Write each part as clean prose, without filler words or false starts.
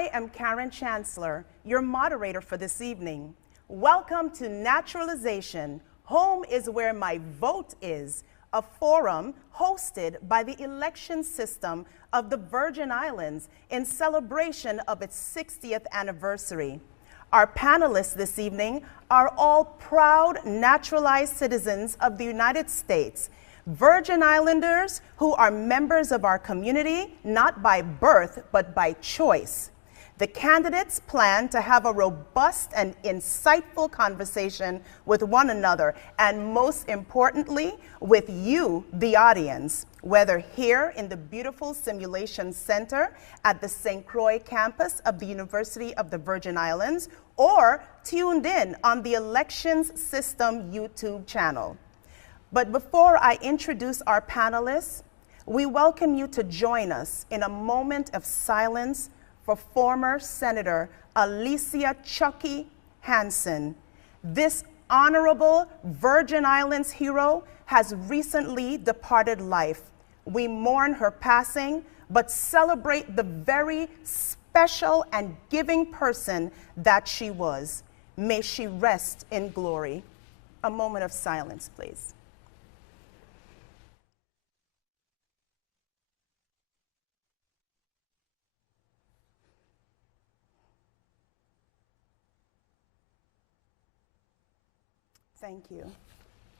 I am Karen Chancellor, your moderator for this evening. Welcome to Naturalization, Home is Where My Vote Is, a forum hosted by the election system of the Virgin Islands in celebration of its 60th anniversary. Our panelists this evening are all proud naturalized citizens of the United States, Virgin Islanders who are members of our community, not by birth, but by choice. The candidates plan to have a robust and insightful conversation with one another, and most importantly, with you, the audience, whether here in the beautiful Simulation Center at the St. Croix campus of the University of the Virgin Islands, or tuned in on the Elections System YouTube channel. But before I introduce our panelists, we welcome you to join us in a moment of silence for former Senator Alicia Chucky Hansen. This honorable Virgin Islands hero has recently departed life. We mourn her passing, but celebrate the very special and giving person that she was. May she rest in glory. A moment of silence, please. Thank you.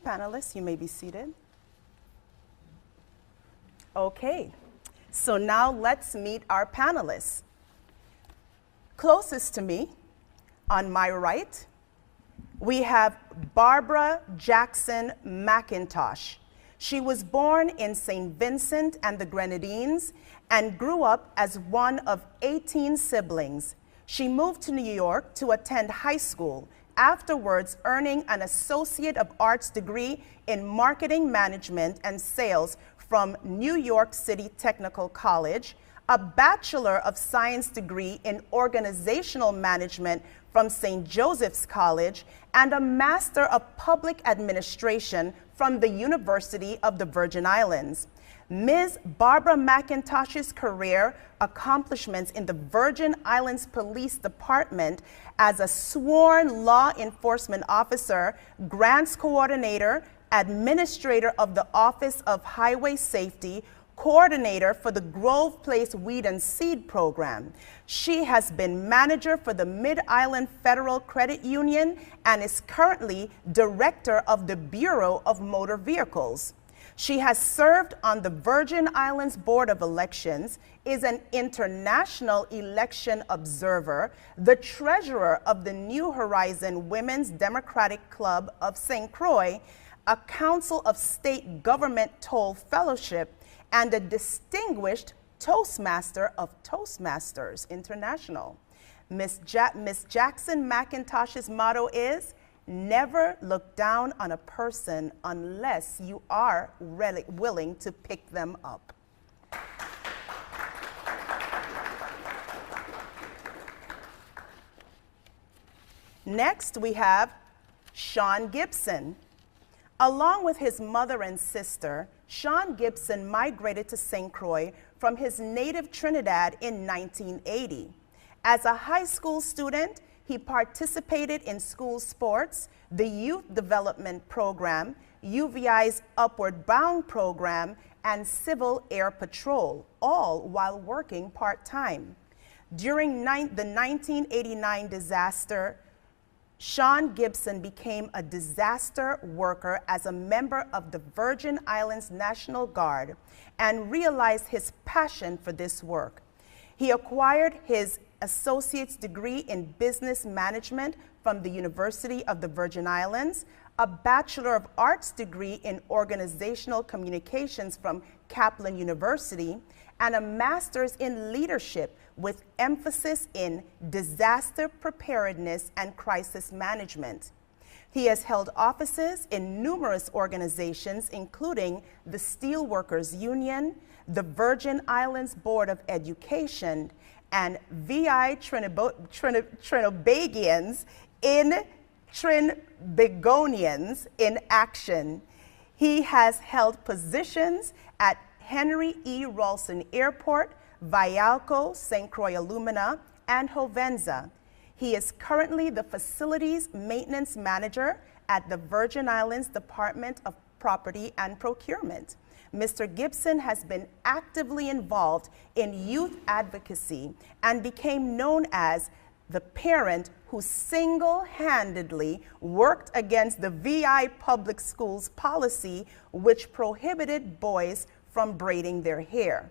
Panelists, you may be seated. Okay, so now let's meet our panelists. Closest to me, on my right, we have Barbara Jackson McIntosh. She was born in St. Vincent and the Grenadines and grew up as one of 18 siblings. She moved to New York to attend high school, afterwards earning an Associate of Arts degree in Marketing Management and Sales from New York City Technical College, a Bachelor of Science degree in Organizational Management from St. Joseph's College, and a Master of Public Administration from the University of the Virgin Islands. Ms. Barbara McIntosh's career accomplishments in the Virgin Islands Police Department as a sworn law enforcement officer, grants coordinator, administrator of the Office of Highway Safety, coordinator for the Grove Place Weed and Seed Program. She has been manager for the Mid-Island Federal Credit Union and is currently director of the Bureau of Motor Vehicles. She has served on the Virgin Islands Board of Elections, is an international election observer, the treasurer of the New Horizon Women's Democratic Club of St. Croix, a Council of State Government Toll Fellowship, and a distinguished Toastmaster of Toastmasters International. Ms. Jackson McIntosh's motto is, never look down on a person unless you are really willing to pick them up. Next, we have Sean Gibson. Along with his mother and sister, Sean Gibson migrated to St. Croix from his native Trinidad in 1980. As a high school student, he participated in school sports, the Youth Development Program, UVI's Upward Bound Program, and Civil Air Patrol, all while working part-time. During the 1989 disaster, Sean Gibson became a disaster worker as a member of the Virgin Islands National Guard and realized his passion for this work. He acquired his associate's degree in business management from the University of the Virgin Islands, a Bachelor of Arts degree in organizational communications from Kaplan University, and a master's in leadership with emphasis in disaster preparedness and crisis management. He has held offices in numerous organizations, including the Steelworkers Union, the Virgin Islands Board of Education, and VI Trinbagonians in Action. He has held positions at Henry E. Rawson Airport, Vialco, St. Croix Alumina, and Hovenza. He is currently the Facilities Maintenance Manager at the Virgin Islands Department of Property and Procurement. Mr. Gibson has been actively involved in youth advocacy and became known as the parent who single-handedly worked against the VI public schools policy which prohibited boys from braiding their hair,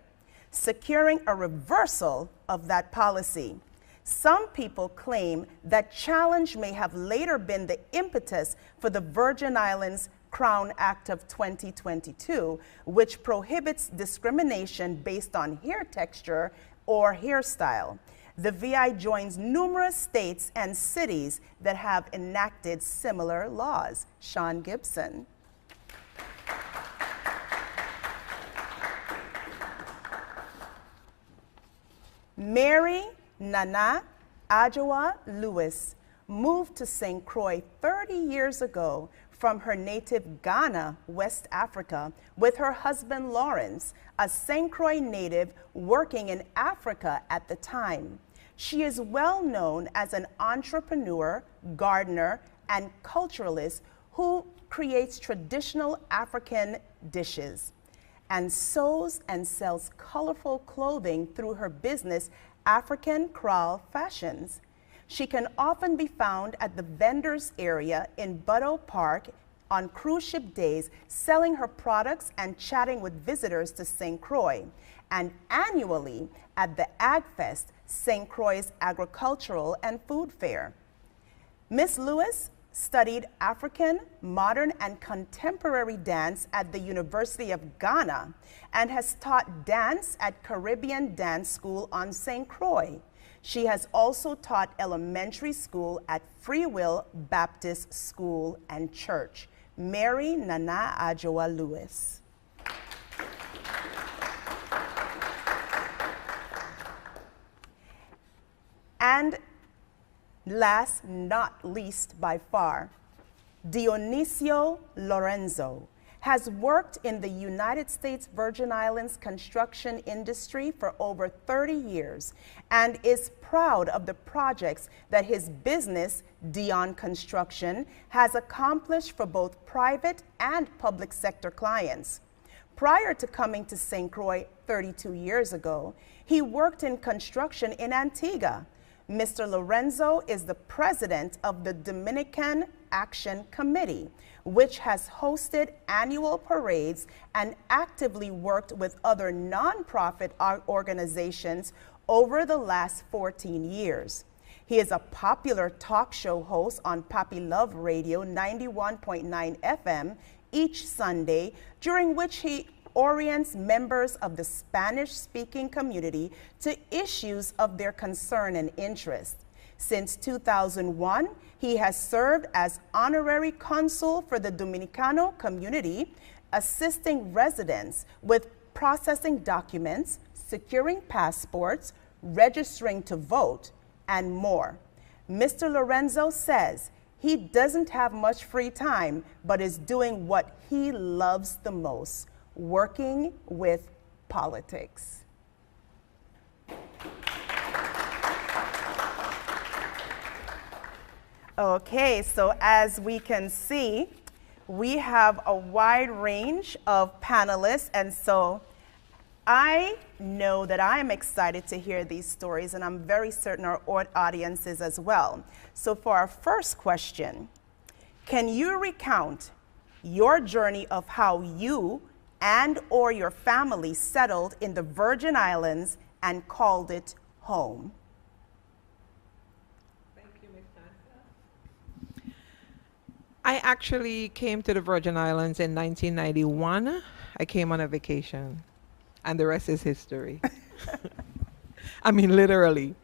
securing a reversal of that policy. Some people claim that challenge may have later been the impetus for the Virgin Islands Crown Act of 2022, which prohibits discrimination based on hair texture or hairstyle. The VI joins numerous states and cities that have enacted similar laws. Sean Gibson. Mary Nana Adjoa Lewis moved to St. Croix 30 years ago from her native Ghana, West Africa, with her husband Lawrence, a St. Croix native working in Africa at the time. She is well known as an entrepreneur, gardener, and culturalist who creates traditional African dishes and sews and sells colorful clothing through her business, African Kraal Fashions. She can often be found at the vendors area in Butto Park on cruise ship days, selling her products and chatting with visitors to St. Croix, and annually at the AgFest, St. Croix's agricultural and food fair. Ms. Lewis studied African, modern, and contemporary dance at the University of Ghana and has taught dance at Caribbean Dance School on St. Croix. She has also taught elementary school at Free Will Baptist School and Church. Mary Nana Adjoa Lewis. And last not least by far, Dionisio Lorenzo has worked in the United States Virgin Islands construction industry for over 30 years and is proud of the projects that his business, Dion Construction, has accomplished for both private and public sector clients. Prior to coming to St. Croix 32 years ago, he worked in construction in Antigua. Mr. Lorenzo is the president of the Dominican Action Committee, which has hosted annual parades and actively worked with other nonprofit organizations over the last 14 years. He is a popular talk show host on Papi Love Radio 91.9 FM each Sunday, during which he orients members of the Spanish-speaking community to issues of their concern and interest. Since 2001, he has served as honorary consul for the Dominicano community, assisting residents with processing documents, securing passports, registering to vote, and more. Mr. Lorenzo says he doesn't have much free time, but is doing what he loves the most: working with politics. Okay, so as we can see, we have a wide range of panelists, and so I know that I am excited to hear these stories, and I'm very certain our audience is as well. So for our first question, can you recount your journey of how you and or your family settled in the Virgin Islands and called it home? I actually came to the Virgin Islands in 1991. I came on a vacation, and the rest is history. I mean, literally.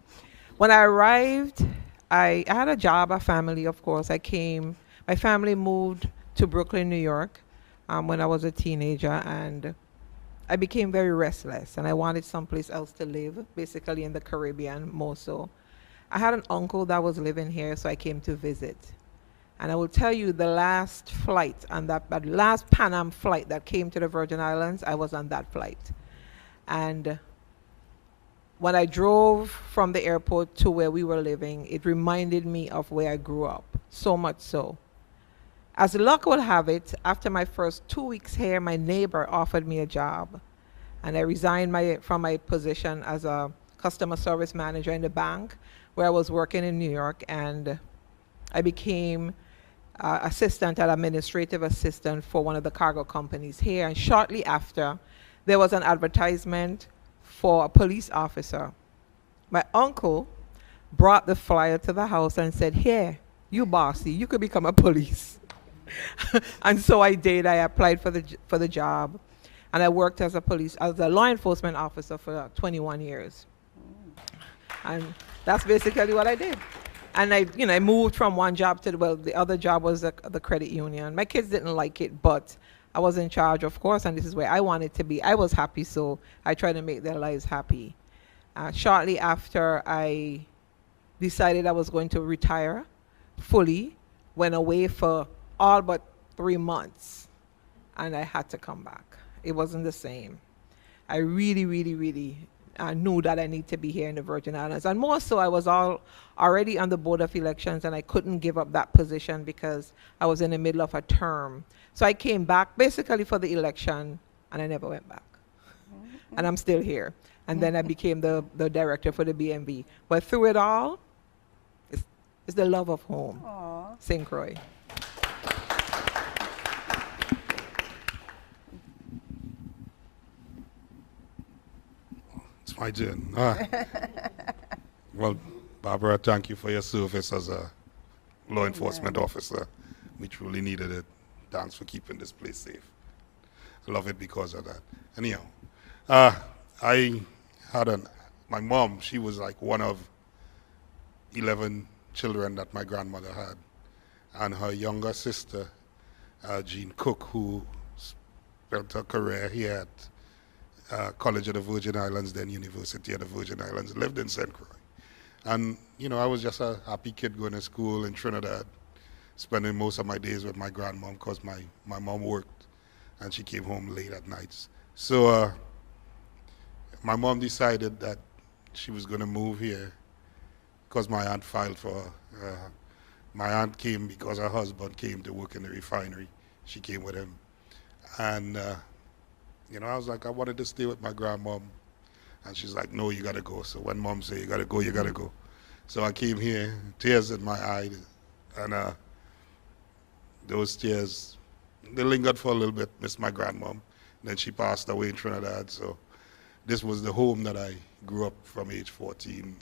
When I arrived, I had a job, a family, of course. My family moved to Brooklyn, New York when I was a teenager, and I became very restless, and I wanted someplace else to live, basically in the Caribbean more so. I had an uncle that was living here, so I came to visit. And I will tell you, the last flight, and that last Pan Am flight that came to the Virgin Islands, I was on that flight. And when I drove from the airport to where we were living, it reminded me of where I grew up, so much so. As luck would have it, after my first 2 weeks here, my neighbor offered me a job. And I resigned from my position as a customer service manager in the bank where I was working in New York, and I became assistant and administrative assistant for one of the cargo companies here. And shortly after, there was an advertisement for a police officer. My uncle brought the flyer to the house and said, "Here, you bossy, you could become a police." And so I did. I applied for the job, and I worked as a law enforcement officer for 21 years. And that's basically what I did. And I moved from one job to the other job was the credit union. My kids didn't like it, but I was in charge, of course, and this is where I wanted to be. I was happy, so I tried to make their lives happy. Shortly after I decided I was going to retire fully, went away for all but 3 months, and I had to come back. It wasn't the same. I really, really, really knew that I need to be here in the Virgin Islands. And more so, I was already on the Board of Elections, and I couldn't give up that position because I was in the middle of a term. So I came back basically for the election, and I never went back. And I'm still here. And then I became the director for the BMV. But through it all, it's the love of home. St. Croix. It's my turn. Well, Barbara, thank you for your service as a law enforcement officer. We truly needed it. Thanks for keeping this place safe. I love it because of that. Anyhow, I had my mom, she was like one of 11 children that my grandmother had. And her younger sister, Jean Cook, who spent her career here at College of the Virgin Islands, then University of the Virgin Islands, lived in St. Croix. And, I was just a happy kid going to school in Trinidad, spending most of my days with my grandmom because my mom worked and she came home late at nights. So my mom decided that she was going to move here because my aunt filed for her. My aunt came because her husband came to work in the refinery. She came with him. And, I was like, I wanted to stay with my grandmom. And she's like, no, you got to go. So when mom said, you got to go, you got to go. So I came here, tears in my eyes. And those tears, they lingered for a little bit, missed my grandmom. Then she passed away in Trinidad. So this was the home that I grew up from age 14.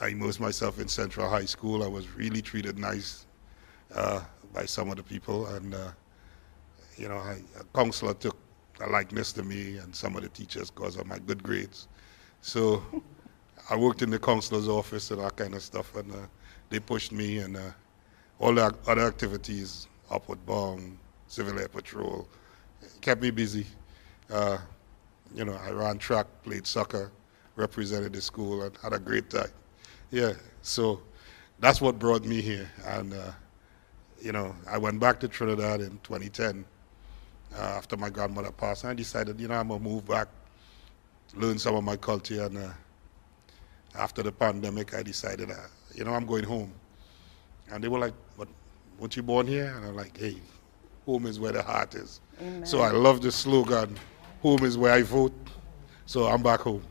I immersed myself in Central High School. I was really treated nice by some of the people. And, a counselor took a likeness to me and some of the teachers because of my good grades. So I worked in the counselor's office and that kind of stuff. And they pushed me and all the other activities, Upward Bound, Civil Air Patrol, kept me busy. I ran track, played soccer, represented the school, and had a great time. Yeah, so that's what brought me here. And, I went back to Trinidad in 2010 after my grandmother passed. And I decided, I'm going to move back, learn some of my culture. And after the pandemic, I decided, I'm going home. And they were like, but weren't you born here? And I'm like, hey, home is where the heart is. Amen. So I love the slogan, home is where I vote. So I'm back home.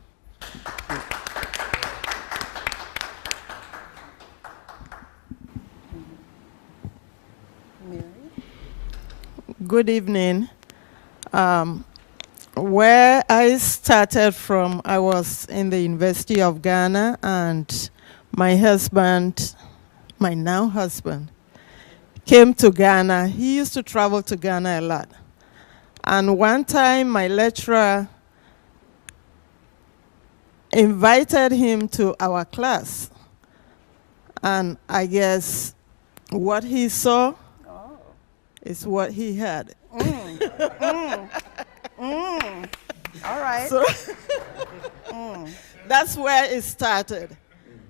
Good evening. Where I started from, I was in the University of Ghana, and my husband, my now husband, came to Ghana. He used to travel to Ghana a lot. And one time, my lecturer invited him to our class. And I guess what he saw is what he had. All right. So that's where it started.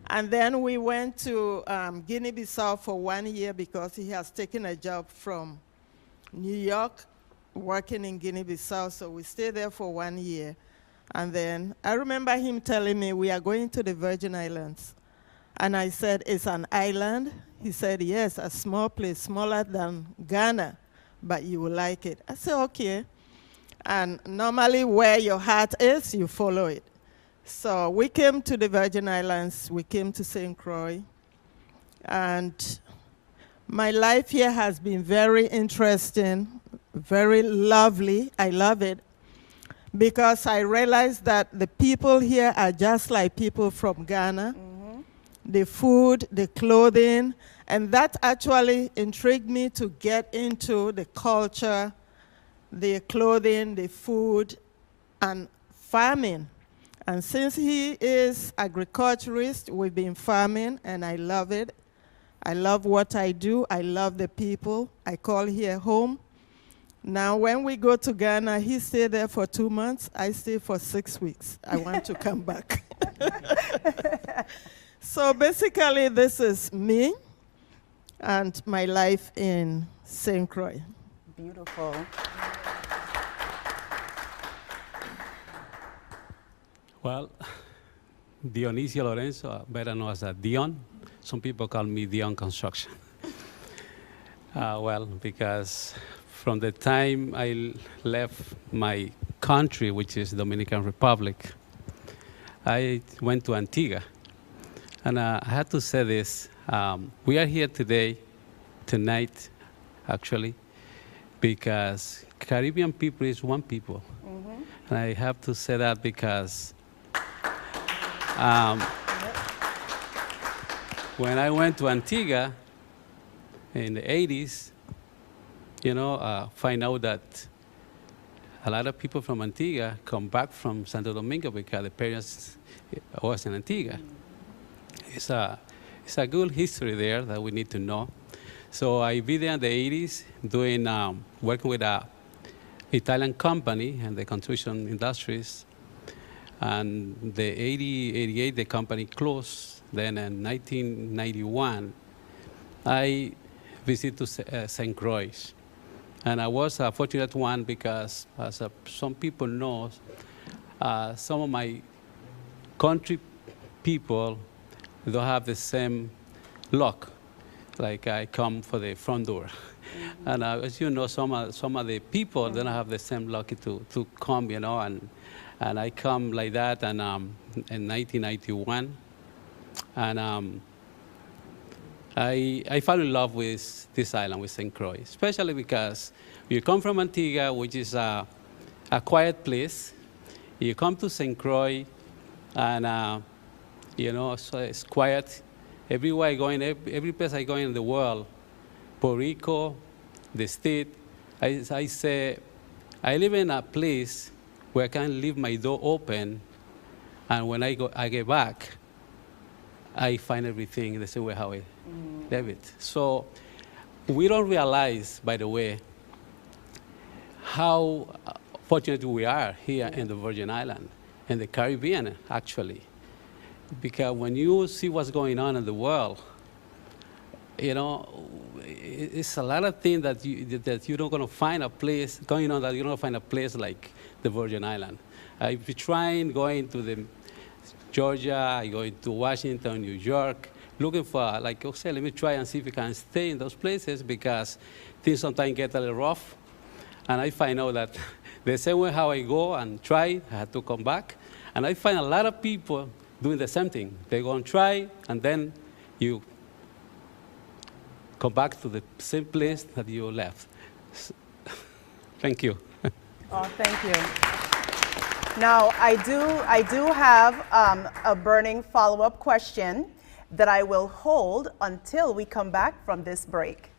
And then we went to Guinea-Bissau for 1 year because he has taken a job from New York working in Guinea-Bissau. So we stayed there for 1 year. And then I remember him telling me, we are going to the Virgin Islands. And I said, it's an island? He said, yes, a small place, smaller than Ghana, but you will like it. I said, okay. And normally where your heart is, you follow it. So we came to the Virgin Islands, we came to St. Croix, and my life here has been very interesting, very lovely. I love it, because I realized that the people here are just like people from Ghana. The food, the clothing, and that actually intrigued me to get into the culture, the clothing, the food, and farming. And since he is agriculturist, we've been farming, and I love it. I love what I do. I love the people. I call here home. Now, when we go to Ghana, he stayed there for 2 months. I stay for 6 weeks. I want to come back. So basically, this is me and my life in St. Croix. Beautiful. Well, Dionisio Lorenzo, better known as Dion. Some people call me Dion Construction. Well, because from the time I left my country, which is Dominican Republic, I went to Antigua. And I have to say this, we are here tonight, actually, because Caribbean people is one people. And I have to say that because when I went to Antigua in the 80s, find out that a lot of people from Antigua come back from Santo Domingo because the parents was in Antigua. It's a good history there that we need to know. So I be there in the 80s doing, working with an Italian company and the construction industries. And the 88, the company closed. Then in 1991, I visited St. Croix. And I was a fortunate one because, as some people know, some of my country people don't have the same luck. Like I come for the front door. And as you know, some of the people don't have the same luck to come, and I come like that and, in 1991. And I fell in love with this island, with St. Croix, especially because you come from Antigua, which is a quiet place. You come to St. Croix, and so it's quiet. Everywhere I go in, every place I go in the world, Puerto Rico, the state, I say, I live in a place where I can leave my door open, and when I get back, I find everything the same way how I leave it. So we don't realize, by the way, how fortunate we are here in the Virgin Islands, in the Caribbean, actually. Because when you see what's going on in the world, it's a lot of things that you're not going to find a place going on, that you're not going to find a place like the Virgin Islands. If you try going to the Georgia, going to Washington, New York, looking for, like, okay, let me try and see if you can stay in those places, because things sometimes get a little rough. And I find out that the same way how I go and try, I had to come back. And I find a lot of people doing the same thing. They go and try, and then you come back to the same place that you left. Thank you. Oh, thank you. Now, I do have a burning follow-up question that I will hold until we come back from this break.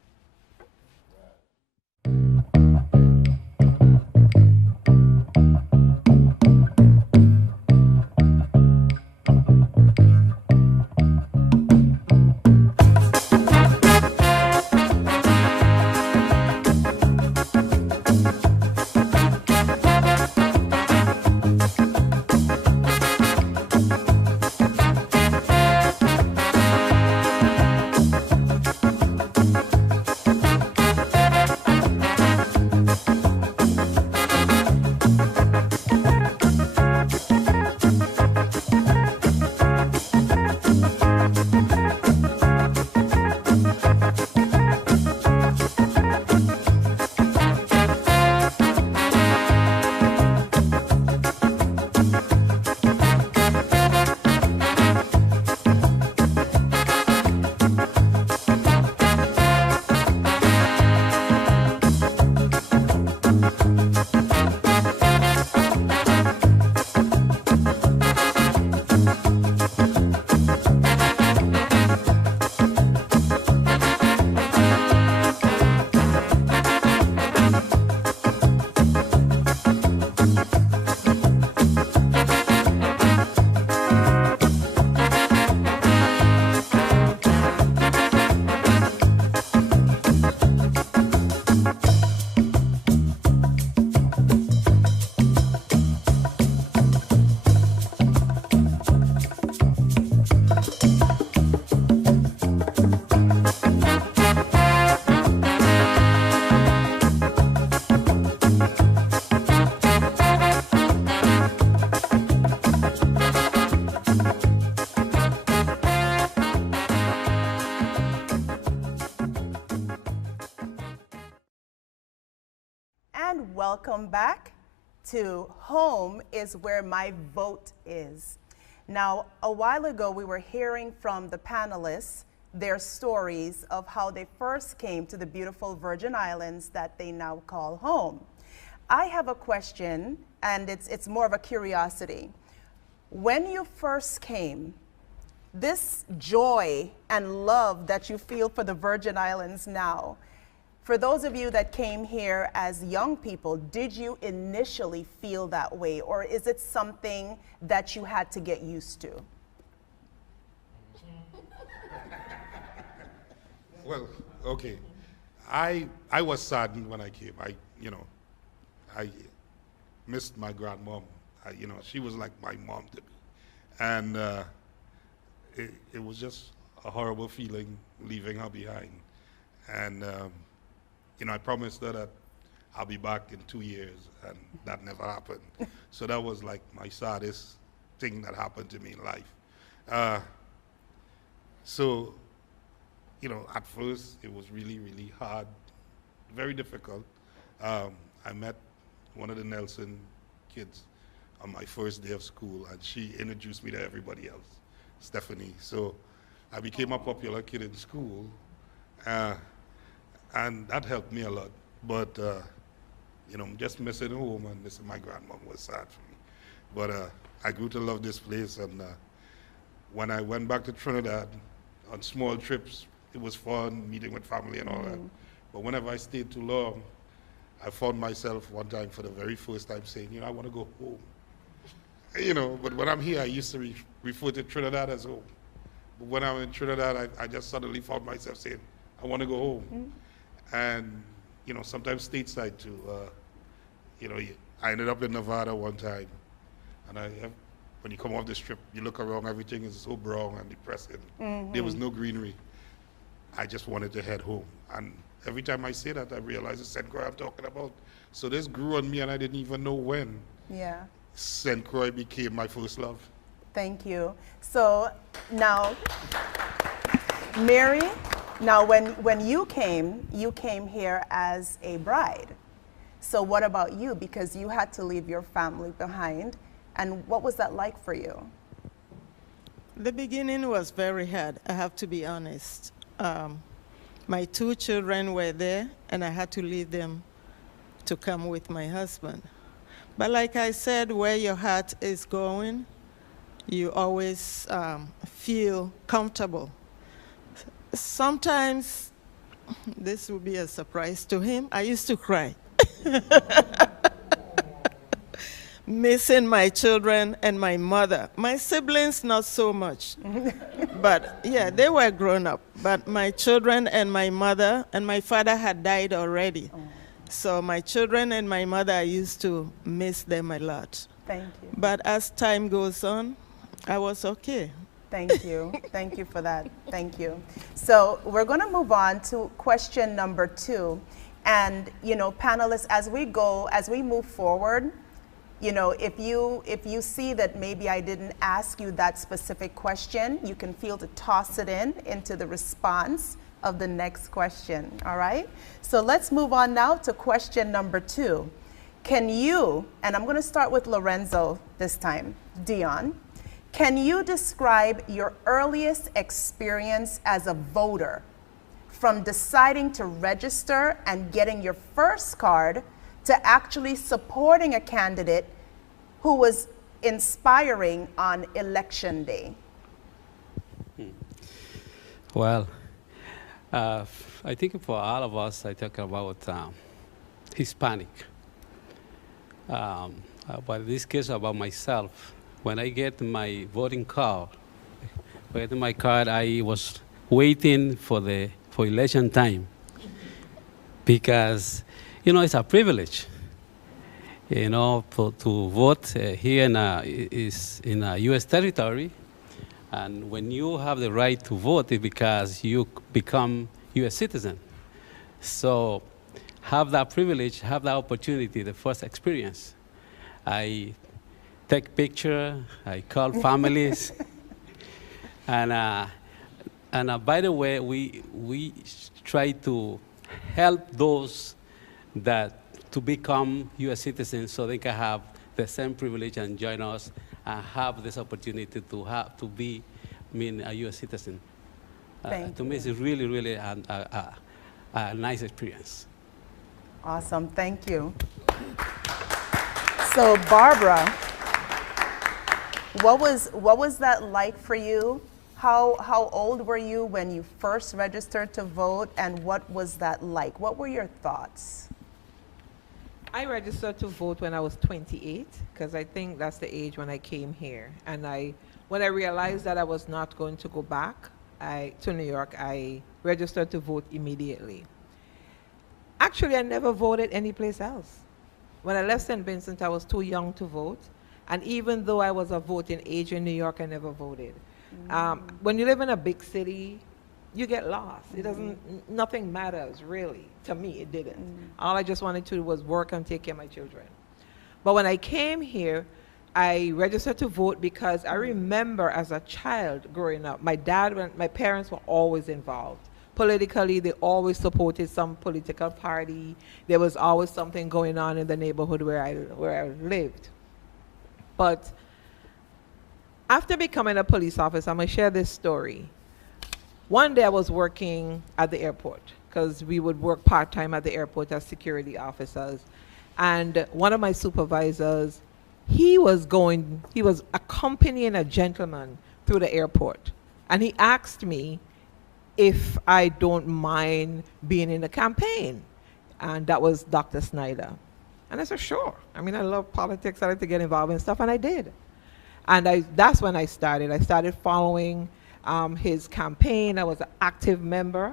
And welcome back to Home is Where My Vote Is. Now, a while ago, we were hearing from the panelists their stories of how they first came to the beautiful Virgin Islands that they now call home. I have a question, and it's more of a curiosity. When you first came, this joy and love that you feel for the Virgin Islands now, for those of you that came here as young people, did you initially feel that way, or is it something that you had to get used to? Well, okay. I was saddened when I came. I missed my grandmom. She was like my mom to me. And it was just a horrible feeling leaving her behind. And, I promised her that I'll be back in 2 years, and that never happened. So that was like my saddest thing that happened to me in life. At first, it was really, really hard, very difficult. I met one of the Nelson kids on my first day of school, and she introduced me to everybody else, Stephanie. So I became a popular kid in school, and that helped me a lot. But, just missing home and missing my grandmom was sad for me. But I grew to love this place, and when I went back to Trinidad on small trips, it was fun meeting with family and all that. But whenever I stayed too long, I found myself one time for the very first time saying, I want to go home. But when I'm here, I used to refer to Trinidad as home. But when I'm in Trinidad, I just suddenly found myself saying, I want to go home. And, sometimes stateside too. I ended up in Nevada one time, and when you come off this trip, you look around, everything is so brown and depressing. There was no greenery. I just wanted to head home. And every time I say that, I realize it's St. Croix I'm talking about. So this grew on me, and I didn't even know when. Yeah. St. Croix became my first love. Thank you. So now, Mary, when you came here as a bride. So what about you? Because you had to leave your family behind. And what was that like for you? The beginning was very hard, I have to be honest. My 2 children were there, and I had to leave them to come with my husband. But like I said, where your heart is going, you always feel comfortable. Sometimes, this will be a surprise to him, I used to cry. Missing my children and my mother. My siblings, not so much. But yeah, they were grown up. But my children and my mother, and my father had died already. So my children and my mother, I used to miss them a lot. Thank you. But as time goes on, I was okay. Thank you. Thank you for that. Thank you. So we're going to move on to question number 2. And, panelists, as we move forward, if you see that maybe I didn't ask you that specific question, you can feel to toss it into the response of the next question, all right? So let's move on now to question number 2. Can you, and I'm going to start with Lorenzo this time, Dion, can you describe your earliest experience as a voter, from deciding to register and getting your first card to actually supporting a candidate who was inspiring on election day? Well, I think for all of us, I talk about Hispanic. But in this case, about myself, when I get my voting card, I was waiting for election time, because, it's a privilege, to vote here in a U.S. territory. And when you have the right to vote, it's because you become U.S. citizen. So have that privilege, have that opportunity, the first experience. I take picture, I call families. And by the way, we try to help those that to become U.S. citizens so they can have the same privilege and join us and have this opportunity to be, a U.S. citizen. To me, it's really, really a nice experience. Awesome, thank you. So Barbara, what was that like for you? How old were you when you first registered to vote, and what was that like? What were your thoughts? I registered to vote when I was 28, because I think that's the age when I came here. And when I realized that I was not going to go back to New York, I registered to vote immediately. Actually, I never voted anyplace else. When I left St. Vincent, I was too young to vote. And even though I was of voting age in New York, I never voted. When you live in a big city, you get lost. It doesn't, nothing matters, really. To me, it didn't. All I just wanted to do was work and take care of my children. But when I came here, I registered to vote because I remember as a child growing up, my parents were always involved. Politically, they always supported some political party. There was always something going on in the neighborhood where I lived. But after becoming a police officer, I'm gonna share this story. One day I was working at the airport, because we would work part-time at the airport as security officers. And one of my supervisors, he was accompanying a gentleman through the airport. And he asked me if I don't mind being in the campaign. And that was Dr. Snyder. And I said, sure. I mean, I love politics. I like to get involved in stuff, and I did. And that's when I started. I started following his campaign. I was an active member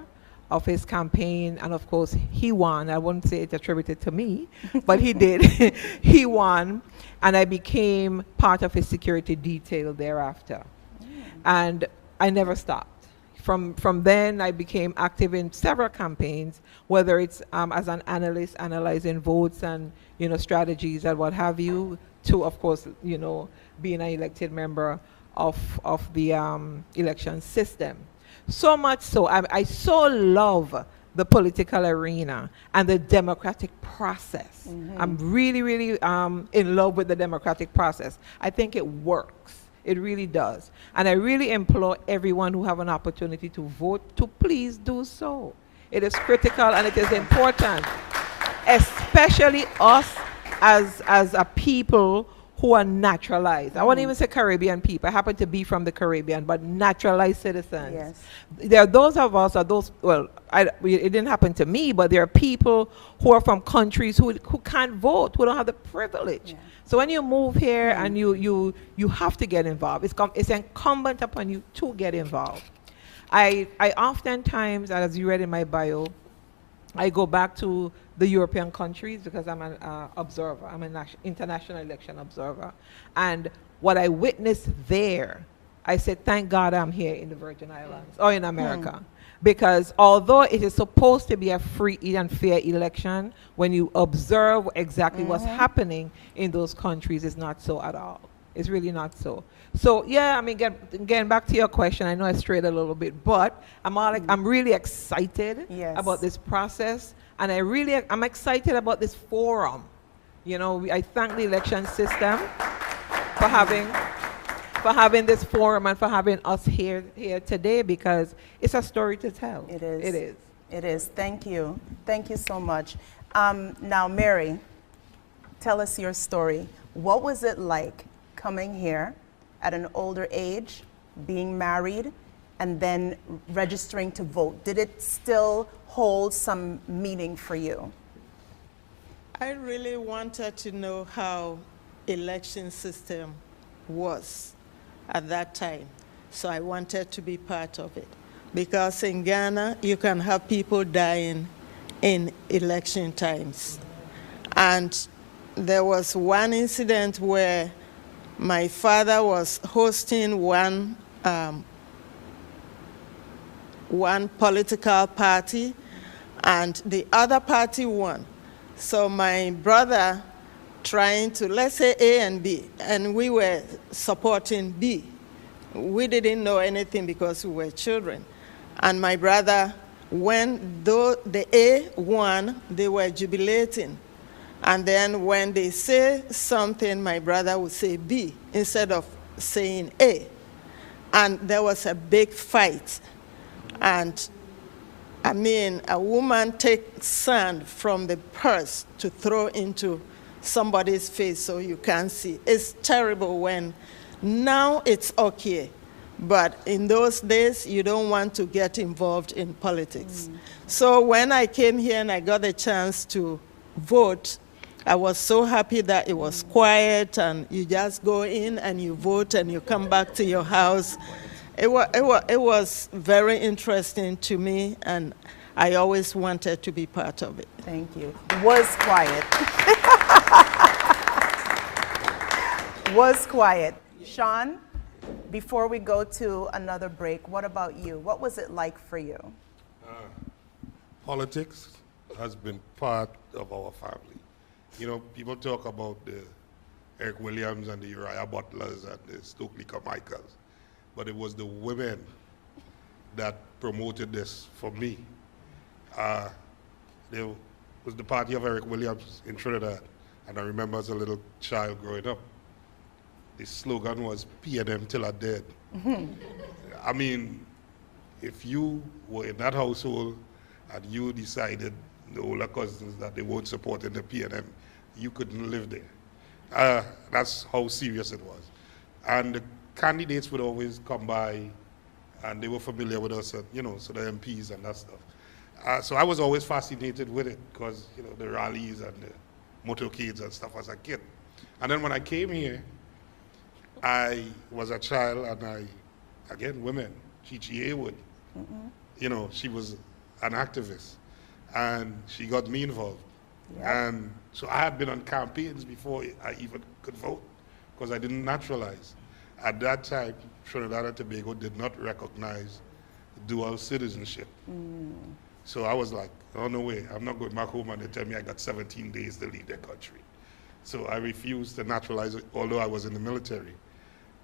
of his campaign, and of course, he won. I wouldn't say it's attributed to me, but he did. He won, and I became part of his security detail thereafter. And I never stopped. From then, I became active in several campaigns, whether it's as an analyst, analyzing votes and strategies and what have you, to, of course, being an elected member of the election system. So much so, I so love the political arena and the democratic process. I'm really, really in love with the democratic process. I think it works. It really does. And I really implore everyone who have an opportunity to vote to please do so. It is critical and it is important, especially us as a people who are naturalized. I won't even say Caribbean people. I happen to be from the Caribbean, but naturalized citizens. Yes. There are those of us, it didn't happen to me, but there are people who are from countries who can't vote, who don't have the privilege. Yeah. So when you move here and you have to get involved, it's incumbent upon you to get involved. I oftentimes, as you read in my bio, I go back to the European countries because I'm an observer. I'm an international election observer. And what I witnessed there, I said, thank God I'm here in the Virgin Islands or in America. Because although it is supposed to be a free and fair election, when you observe exactly what's happening in those countries, it's not so at all. It's really not so. So yeah, I mean, getting back to your question, I know I strayed a little bit, but I'm really excited about this process. And I'm excited about this forum. I thank the election system for having this forum and for having us here today, because it's a story to tell. It is. It is. It is. Thank you. Thank you so much. Now, Mary, tell us your story. What was it like coming here at an older age, being married, and then registering to vote? Did it still hold some meaning for you? I really wanted to know how election system was at that time. So I wanted to be part of it. Because in Ghana, you can have people dying in election times. And there was one incident where my father was hosting one political party, and the other party won. So my brother trying to, let's say A and B, and we were supporting B. We didn't know anything because we were children. And my brother, when the A won, they were jubilating. And then when they say something, my brother would say B instead of saying A. And there was a big fight. And I mean, a woman takes sand from the purse to throw into somebody's face so you can't see. It's terrible when now it's okay. But in those days, you don't want to get involved in politics. So when I came here and I got the chance to vote, I was so happy that it was quiet and you just go in and you vote and you come back to your house. It was very interesting to me, and I always wanted to be part of it. Thank you. Was quiet. Was quiet. Sean, before we go to another break, what about you? What was it like for you? Politics has been part of our family. You know, people talk about the Eric Williams and the Uriah Butlers and the Stokely Carmichaels, but it was the women that promoted this for me. There was the party of Eric Williams in Trinidad, and I remember as a little child growing up, the slogan was P&M till I dead. I mean, if you were in that household and you decided, the older cousins, that they weren't supporting the P&M, you couldn't live there. That's how serious it was. And the candidates would always come by, and they were familiar with us, and, you know, so the MPs and that stuff. So I was always fascinated with it, because, you know, the rallies and the motorcades and stuff as a kid. And then when I came here, I was a child, and again, women, Chichi Haywood, you know, she was an activist, and she got me involved. Yep. And so I had been on campaigns before I even could vote, because I didn't naturalize. At that time, Trinidad and Tobago did not recognize dual citizenship. So I was like, oh, no way, I'm not going back home and they tell me I got 17 days to leave their country. So I refused to naturalize, although I was in the military.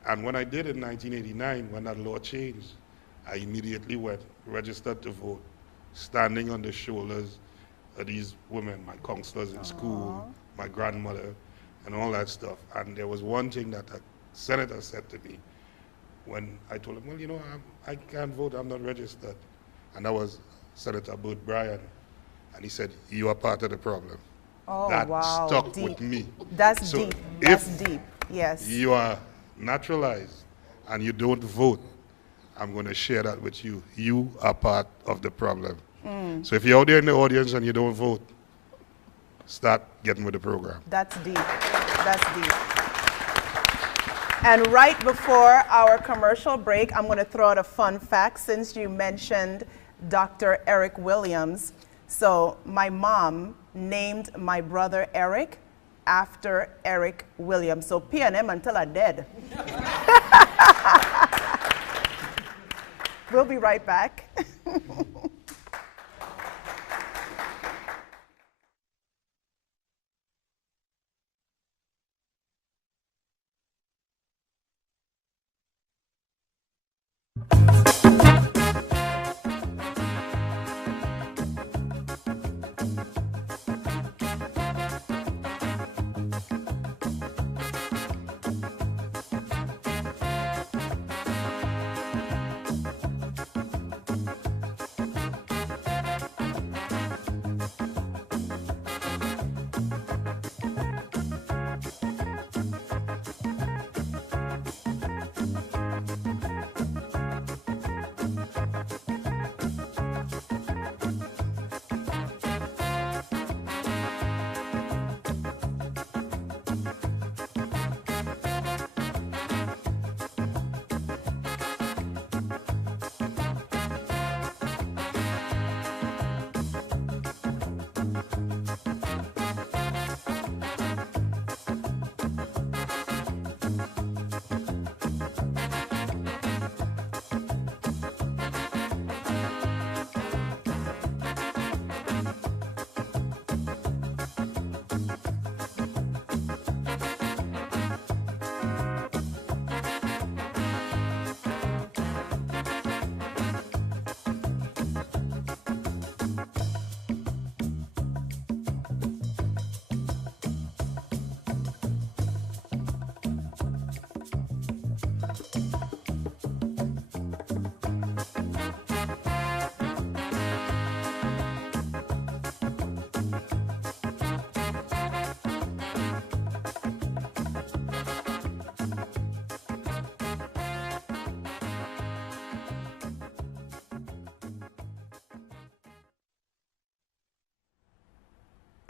And when I did in 1989, when that law changed, I immediately went, registered to vote, standing on the shoulders of these women, my counselors in school, my grandmother, and all that stuff. And there was one thing that a senator said to me when I told him, well, you know, I can't vote, I'm not registered. And that was Senator Burt Bryan. And he said, you are part of the problem. Oh, that wow. stuck Deep. with me. That's So deep. That's if deep. Yes. you are naturalized and you don't vote, I'm going to share that with you. You are part of the problem. So if you're out there in the audience and you don't vote, start getting with the program. That's deep. That's deep. And right before our commercial break, I'm going to throw out a fun fact since you mentioned Dr. Eric Williams. So my mom named my brother Eric after Eric Williams. So P&M until I'm dead. We'll be right back.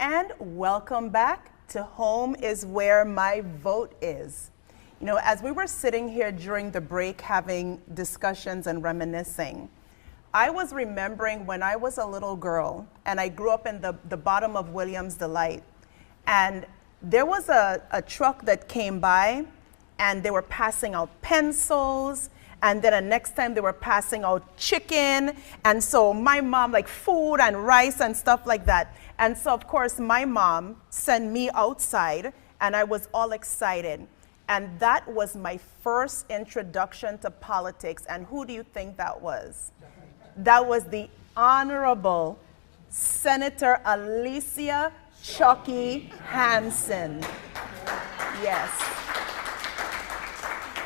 And welcome back to Home is Where My Vote Is. You know, as we were sitting here during the break having discussions and reminiscing, I was remembering when I was a little girl and I grew up in the bottom of Williams Delight, and there was a truck that came by and they were passing out pencils, and then the next time they were passing out chicken, and so my mom, like food and rice and stuff like that. And so of course my mom sent me outside and I was all excited. And that was my first introduction to politics. And who do you think that was? That was the Honorable Senator Alicia Chucky Hansen. Yes.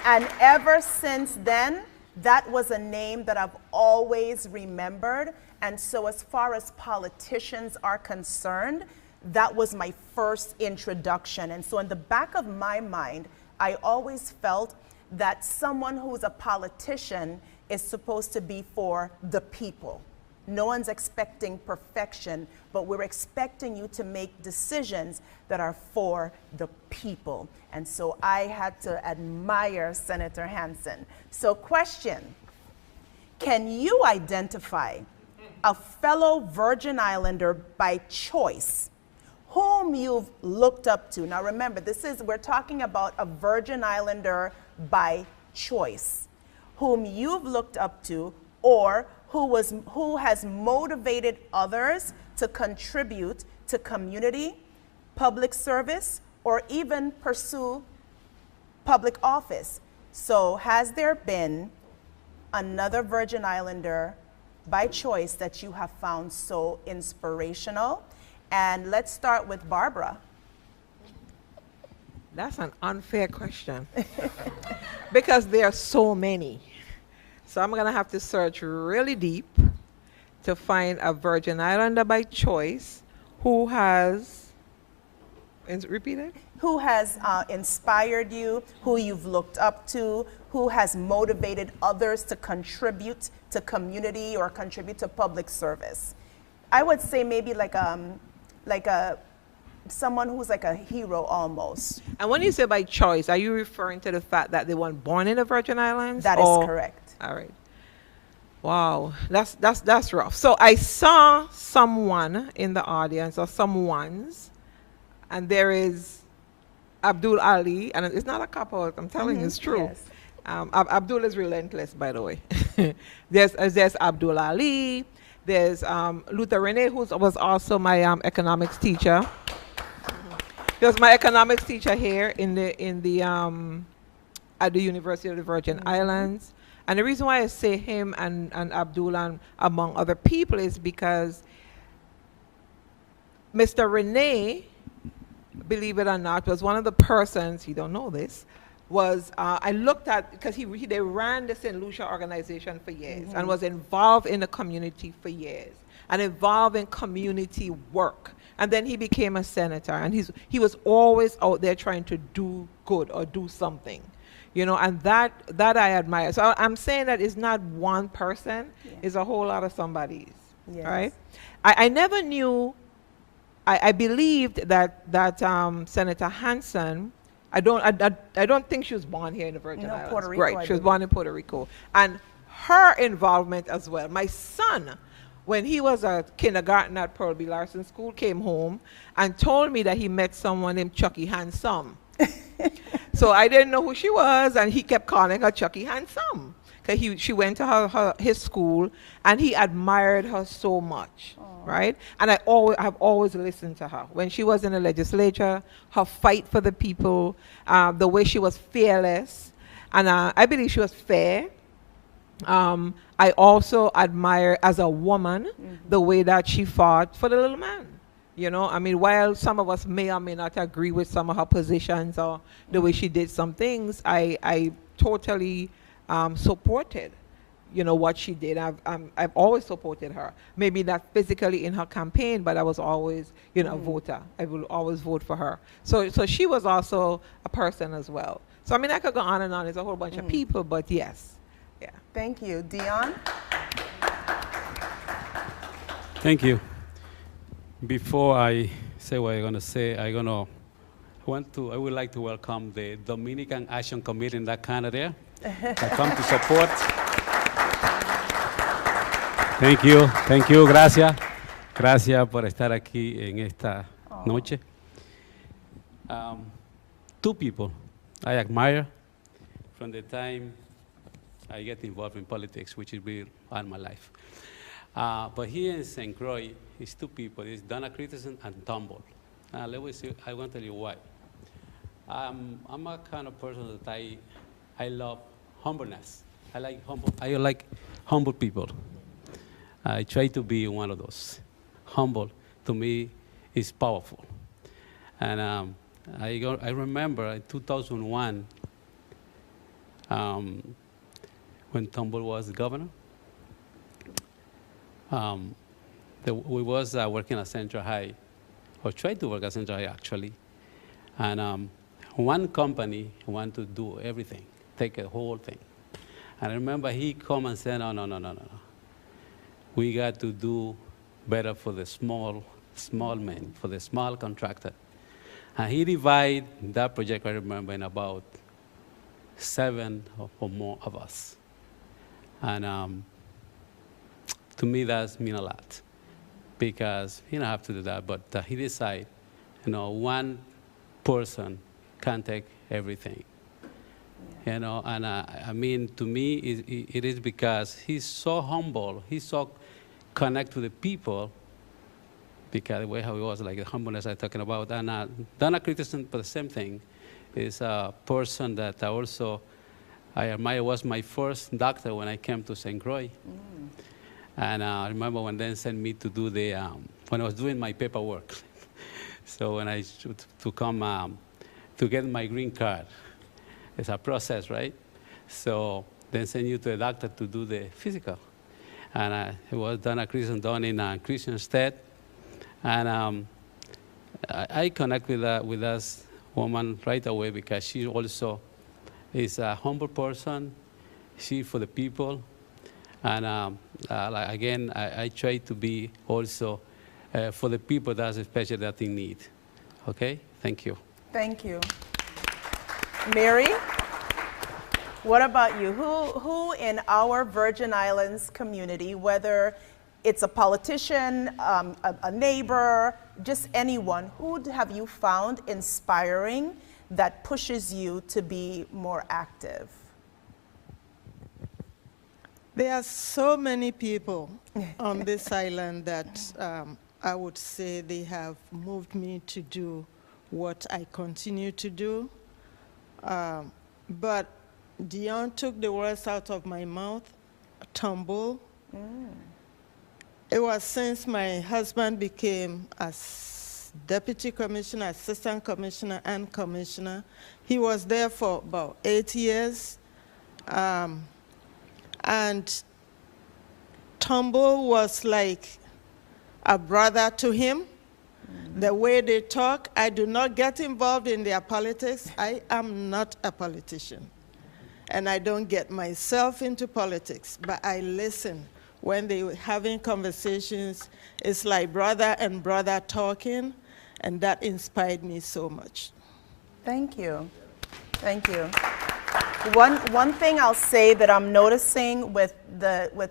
And ever since then, that was a name that I've always remembered. And so as far as politicians are concerned, that was my first introduction. And so in the back of my mind, I always felt that someone who's a politician is supposed to be for the people. No one's expecting perfection, but we're expecting you to make decisions that are for the people. And so I had to admire Senator Hansen. So question, can you identify a fellow Virgin Islander by choice whom you've looked up to? Now remember, we're talking about a Virgin Islander by choice, whom you've looked up to, or who has motivated others to contribute to community, public service, or even pursue public office. So has there been another Virgin Islander by choice that you have found so inspirational? And let's start with Barbara. That's an unfair question because there are so many. So I'm going to have to search really deep to find a Virgin Islander by choice who has, repeat it? Who has inspired you, who you've looked up to, who has motivated others to contribute to community or contribute to public service. I would say maybe someone who's like a hero almost. And when you say by choice, are you referring to the fact that they weren't born in the Virgin Islands? That is correct. All right. Wow, that's rough. So I saw someone in the audience, or someone's, and there is Abdul Ali, and it's not a couple, I'm telling you, it's true. Yes. Abdul is relentless, by the way. there's Abdul Ali, there's Luther Rene, who was also my economics teacher. He was my economics teacher here at the University of the Virgin Islands. And the reason why I say him and Abdullah among other people is because Mr. Rene, believe it or not, was one of the persons, you don't know this, was, I looked at, because they ran the St. Lucia organization for years and was involved in the community for years and involved in community work. And then he became a senator, and he was always out there trying to do good or do something. You know, and that I admire. So I'm saying that it's not one person, it's a whole lot of somebody's, right? I never knew, I believed that Senator Hansen, I don't think she was born here in the Virgin Islands. Puerto Rico, right, she was born in Puerto Rico. And her involvement as well. My son, when he was a kindergarten at Pearl B. Larson School, came home and told me that he met someone named Chucky Handsome. So I didn't know who she was, and he kept calling her Chucky Handsome. Because she went to his school, and he admired her so much, right? And I've always listened to her. When she was in the legislature, her fight for the people, the way she was fearless, and I believe she was fair. I also admire, as a woman, the way that she fought for the little man. You know, I mean, while some of us may or may not agree with some of her positions or the way she did some things, I totally supported, you know, what she did. I've always supported her. Maybe not physically in her campaign, but I was always, you know, a voter. I will always vote for her. So she was also a person as well. So, I mean, I could go on and on. There's a whole bunch of people, but yes. Yeah. Thank you. Dion? Thank you. Before I say what I'm gonna say. I would like to welcome the Dominican Action Committee in that Canada that come to support. Thank you, gracias. Gracias por estar aquí en esta noche. Two people I admire from the time I get involved in politics, which is real all my life. But here in St. Croix, it's two people. It's Donna Christensen and Tumble. Let me see, I want to tell you why. I'm a kind of person that I love humbleness. I like humble people. I try to be one of those. Humble, to me, is powerful. And I remember in 2001, when Tumble was governor, we was working at Central High, or tried to work at Central High, actually. And one company wanted to do everything, take a whole thing. And I remember he come and said, no. We got to do better for the small men, for the small contractor. And he divided that project, I remember, in about 7 or more of us. And to me, that means a lot, because he don't have to do that, but he decided, one person can't take everything. And I mean, to me, it is because he's so humble, he's so connected to the people, because the way how he was, like the humbleness I'm talking about. And Donna Christensen, for the same thing, is a person that I admire. Was my first doctor when I came to St. Croix. And I remember when they sent me to do when I was doing my paperwork. So when I should to come to get my green card, it's a process, right? So then send you to a doctor to do the physical. And it was Donna Christensen done in Christian State. And I connect with this woman right away, because she also is a humble person. She for the people. And again, I try to be also for the people that's especially that in need. Okay? Thank you. Thank you. Mary, what about you? Who in our Virgin Islands community, whether it's a politician, a neighbor, just anyone, who have you found inspiring that pushes you to be more active? There are so many people on this island that I would say they have moved me to do what I continue to do. But Dion took the words out of my mouth, Tumble. It was since my husband became deputy commissioner, assistant commissioner, and commissioner. He was there for about 8 years. And Tumble was like a brother to him. The way they talk, I do not get involved in their politics. I am not a politician. And I don't get myself into politics, but I listen. When they were having conversations, it's like brother and brother talking, and that inspired me so much. Thank you. Thank you. One thing I'll say that I'm noticing with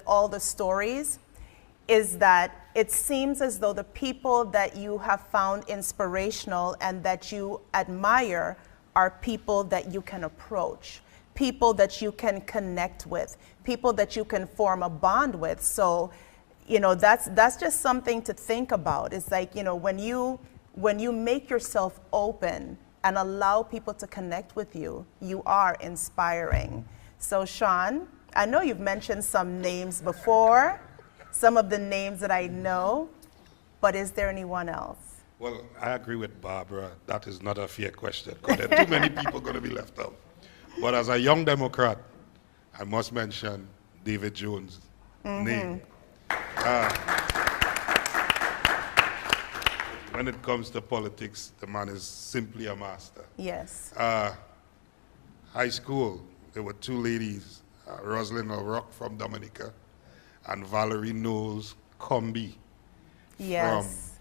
all the stories is that it seems as though the people that you have found inspirational and that you admire are people that you can approach, people that you can connect with, people that you can form a bond with. So, that's just something to think about. It's like, when you make yourself open and allow people to connect with you, you are inspiring. So Sean, I know you've mentioned some names before, some of the names that I know, but is there anyone else? Well, I agree with Barbara. That is not a fair question, because there are too many people going to be left out. But as a young Democrat, I must mention David Jones' name. When it comes to politics, the man is simply a master. Yes. High school, there were two ladies, Rosalind O'Rourke from Dominica and Valerie Knowles Combi Yes.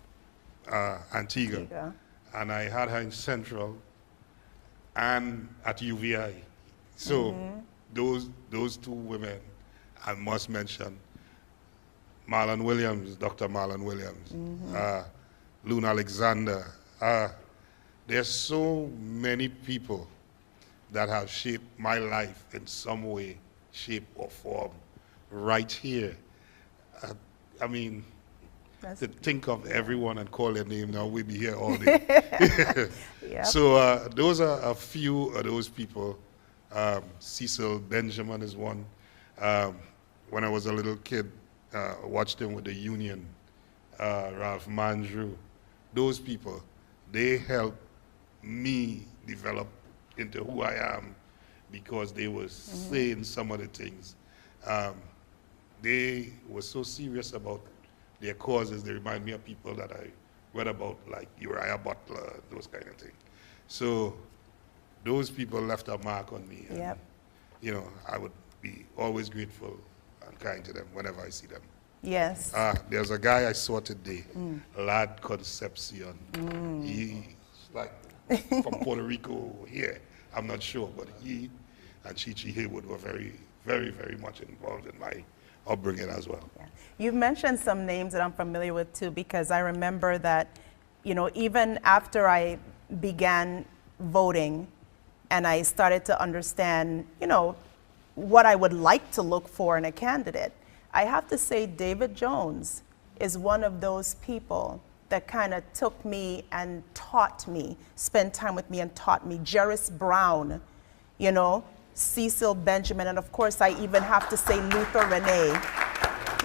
Antigua. Antigua. And I had her in Central and at UVI. So those two women, I must mention, Marlon Williams, Dr. Marlon Williams, Luna Alexander. There's so many people that have shaped my life in some way, shape, or form right here. I mean, to think of everyone and call their name now, we'd be here all day. Yep. So those are a few of those people. Cecil Benjamin is one. When I was a little kid, watched him with the Union, Ralph Mandrew. Those people, they helped me develop into who I am because they were saying some of the things. They were so serious about their causes. They remind me of people that I read about, like Uriah Butler, those kind of things. So those people left a mark on me. And, Yep. you know, I would be always grateful and kind to them whenever I see them. Yes. There's a guy I saw today, Lad Concepcion. He's like from Puerto Rico here. I'm not sure, but he and Chichi Haywood were very, very, very much involved in my upbringing as well. Yeah. You've mentioned some names that I'm familiar with too, because I remember that, you know, even after I began voting and I started to understand, you know, what I would like to look for in a candidate, I have to say David Jones is one of those people that kind of took me and taught me, spent time with me and taught me. Jerris Brown, you know, Cecil Benjamin, and of course I even have to say Luther Renee.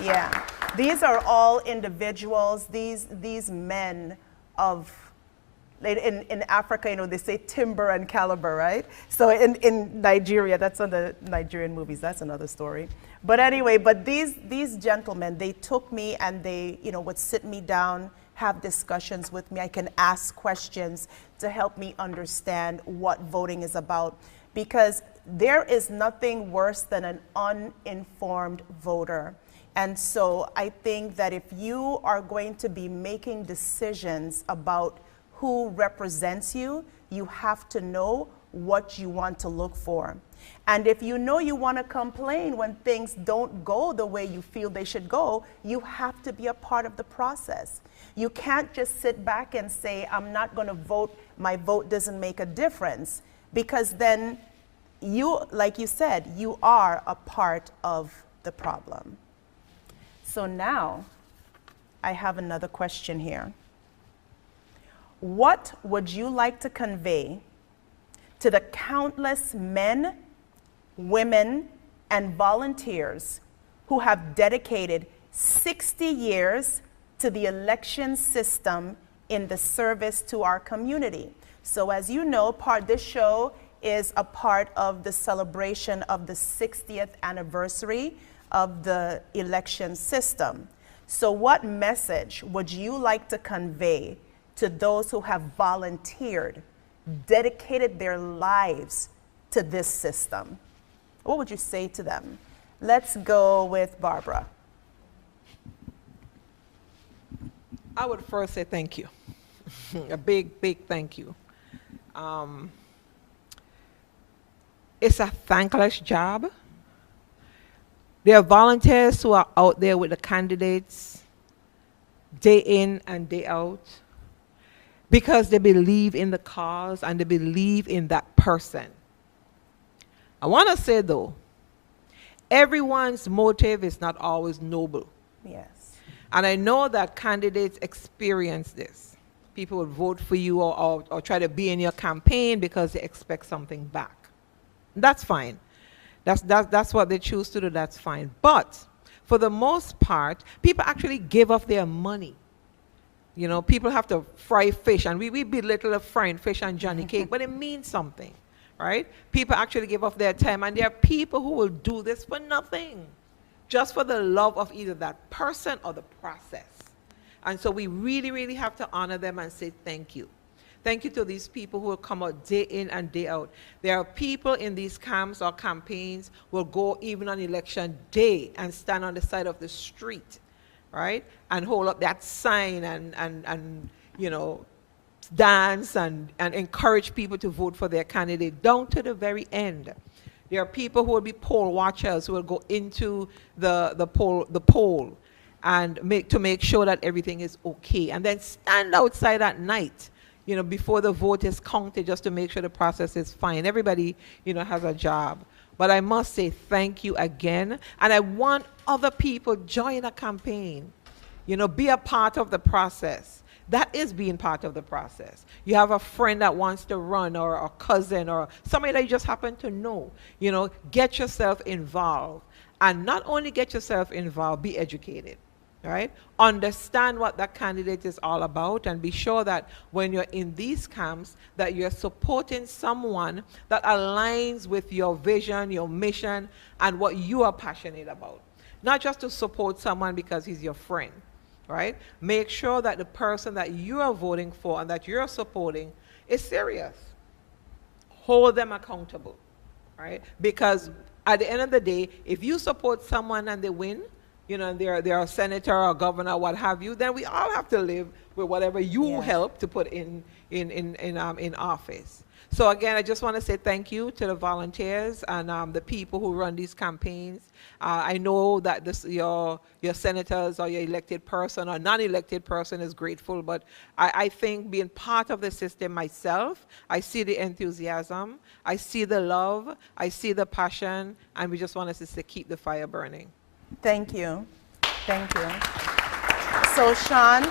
Yeah, these are all individuals, these men of, in Africa, you know, they say timber and caliber, right? So in Nigeria, that's on the Nigerian movies, that's another story. But anyway, but these gentlemen, they took me and they, you know, would sit me down, have discussions with me. I can ask questions to help me understand what voting is about, because there is nothing worse than an uninformed voter. And so I think that if you are going to be making decisions about who represents you, you have to know what you want to look for. And if you know you want to complain when things don't go the way you feel they should go, you have to be a part of the process. You can't just sit back and say, I'm not going to vote, my vote doesn't make a difference, because then you, like you said, you are a part of the problem. So now, I have another question here. What would you like to convey to the countless men, women, and volunteers who have dedicated 60 years to the election system in the service to our community? So as you know, this show is a part of the celebration of the 60th anniversary of the election system. So what message would you like to convey to those who have volunteered, dedicated their lives to this system? What would you say to them? Let's go with Barbara. I would first say thank you. A big, big thank you. It's a thankless job. There are volunteers who are out there with the candidates day in and day out because they believe in the cause and they believe in that person. I want to say though, everyone's motive is not always noble. Yes. And I know that candidates experience this. People would vote for you or try to be in your campaign because they expect something back. That's fine. That's what they choose to do, that's fine. But for the most part, people actually give up their money. You know, people have to fry fish, and we belittle the frying fish and Johnny cake, but it means something, right? People actually give up their time, and there are people who will do this for nothing, just for the love of either that person or the process. And so we really, really have to honor them and say thank you. Thank you to these people who will come out day in and day out. There are people in these camps or campaigns who will go even on election day and stand on the side of the street, right? And hold up that sign and you know, dance and encourage people to vote for their candidate down to the very end. There are people who will be poll watchers who will go into the poll and make sure that everything is okay, and then stand outside at night, you know, before the vote is counted, just to make sure the process is fine. Everybody, you know, has a job. But I must say thank you again, and I want other people join a campaign, you know, be a part of the process. That is being part of the process. You have a friend that wants to run, or a cousin, or somebody that you just happen to know. You know, get yourself involved. And not only get yourself involved, be educated, right? Understand what that candidate is all about, and be sure that when you're in these camps, that you're supporting someone that aligns with your vision, your mission, and what you are passionate about. Not just to support someone because he's your friend. Right? Make sure that the person that you are voting for and that you're supporting is serious. Hold them accountable, right? Because at the end of the day, if you support someone and they win, you know, they're a senator or a governor, what have you, then we all have to live with whatever you help to put in office. So again, I just want to say thank you to the volunteers and the people who run these campaigns. I know that your senators or your elected person or non-elected person is grateful, but I think being part of the system myself, I see the enthusiasm, I see the love, I see the passion, and we just want us to keep the fire burning. Thank you. Thank you. So Sean,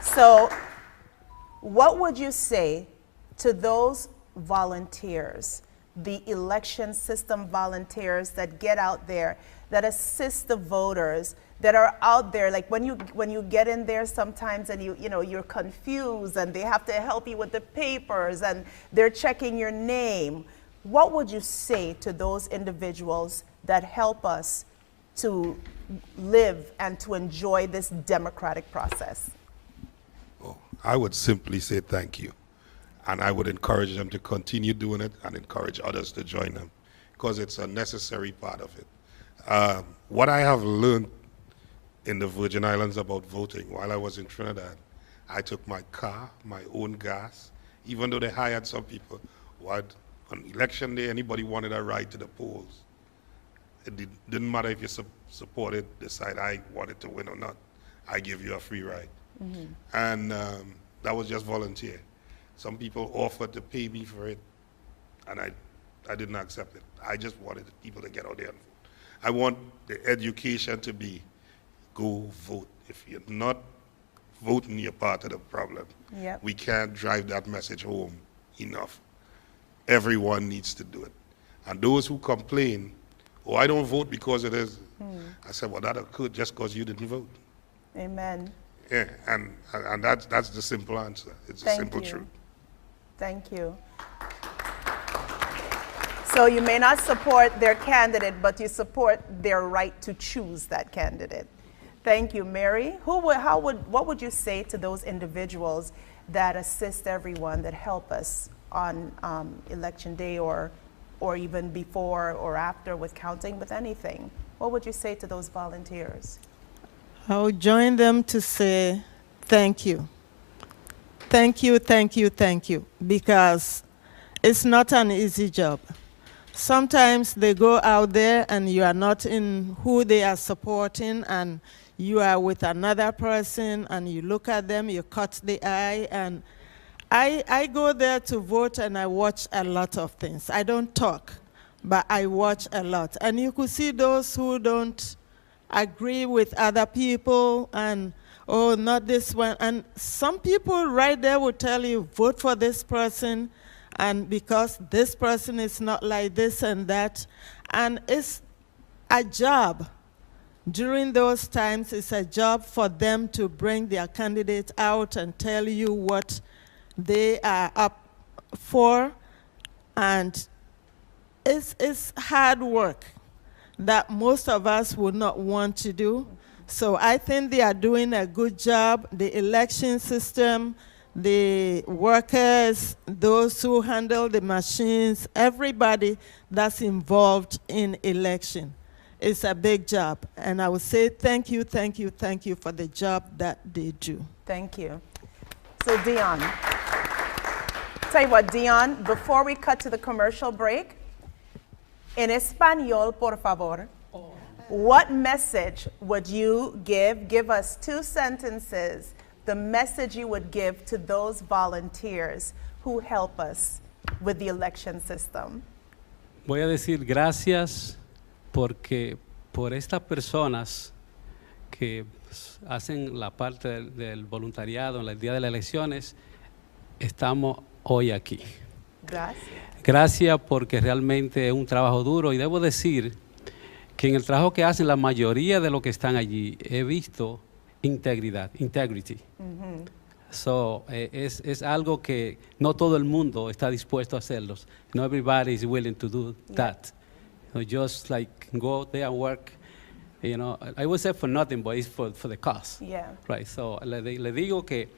so what would you say to those volunteers, the election system volunteers that get out there, that assist the voters, that are out there, like when you get in there sometimes and you're confused and they have to help you with the papers and they're checking your name. What would you say to those individuals that help us to live and to enjoy this democratic process? Oh, I would simply say thank you. And I would encourage them to continue doing it and encourage others to join them, because it's a necessary part of it. What I have learned in the Virgin Islands about voting while I was in Trinidad, I took my car, my own gas, even though they hired some people. On election day, anybody wanted a ride to the polls. It didn't matter if you supported the side I wanted to win or not. I give you a free ride. Mm-hmm. And that was just volunteer. Some people offered to pay me for it, and I didn't accept it. I just wanted people to get out there and vote. I want the education to be, go vote. If you're not voting, you're part of the problem. Yep. We can't drive that message home enough. Everyone needs to do it. And those who complain, oh, I don't vote because it is, I said, well, that occurred just because you didn't vote. Amen. Yeah, and that's the simple answer. It's a simple truth. Thank you. So you may not support their candidate, but you support their right to choose that candidate. Thank you, Mary. What would you say to those individuals that assist everyone, that help us on election day or even before or after with counting, with anything? What would you say to those volunteers? I would join them to say thank you. Thank you, thank you, thank you, because it's not an easy job. Sometimes they go out there and you are not in who they are supporting, and you are with another person and you look at them, you cut the eye, and I go there to vote and I watch a lot of things. I don't talk, but I watch a lot. And you could see those who don't agree with other people and, oh, not this one. And some people right there will tell you, vote for this person, and because this person is not like this and that. And it's a job. During those times, it's a job for them to bring their candidate out and tell you what they are up for. And it's hard work that most of us would not want to do. So I think they are doing a good job. The election system, the workers, those who handle the machines, everybody that's involved in election. It's a big job. And I would say thank you, thank you, thank you for the job that they do. Thank you. So Dion, tell you what, Dion, before we cut to the commercial break, en español, por favor, what message would you give? Give us 2 sentences, the message you would give to those volunteers who help us with the election system. Voy a decir gracias porque por estas personas que hacen la parte del voluntariado en el día de las elecciones, estamos hoy aquí. Gracias. Gracias porque realmente es un trabajo duro y debo decir que en el trabajo que hacen la mayoría de los que están allí he visto integridad, integrity. So, es algo que no todo el mundo está dispuesto a hacerlo. No everybody is willing to do that. So just like go there and work, you know, I would say for nothing, but it's for the cause. Yeah. Right, so le digo que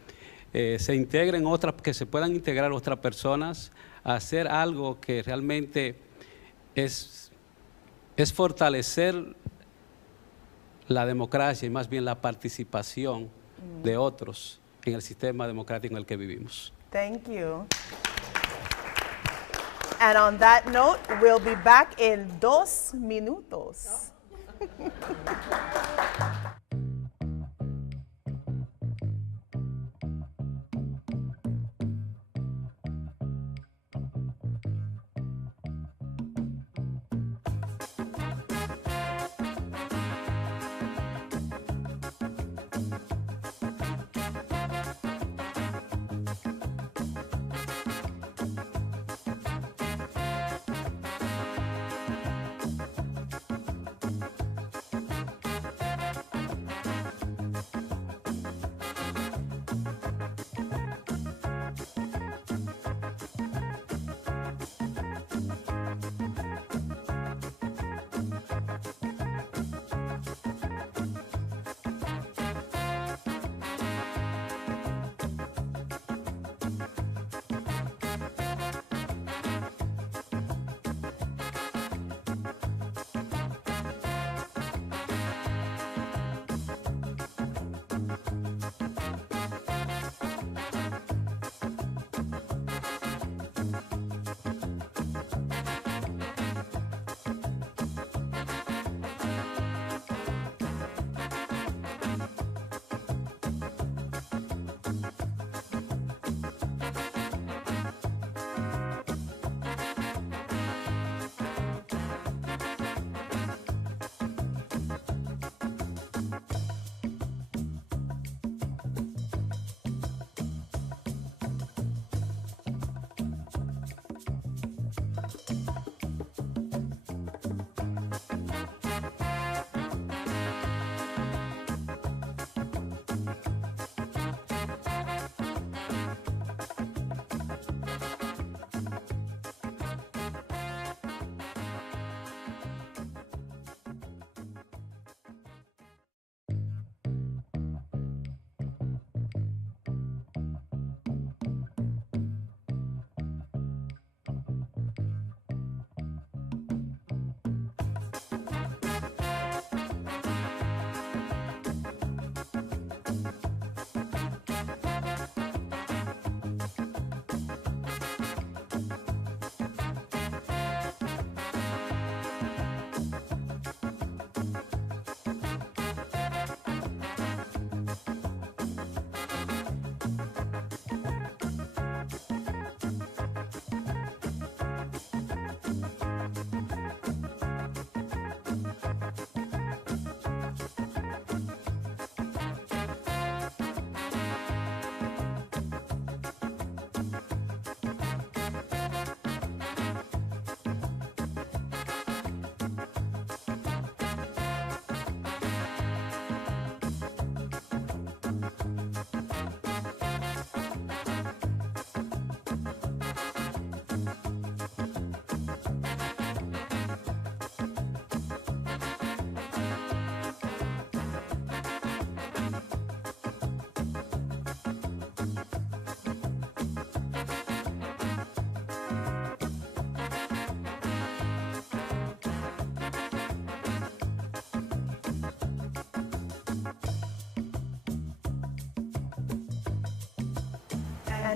se integren otras, que se puedan integrar otras personas a hacer algo que realmente es fortalecer la democracia y más bien la participación de otros en el sistema democrático en el que vivimos. Thank you. And on that note, we'll be back in 2 minutos.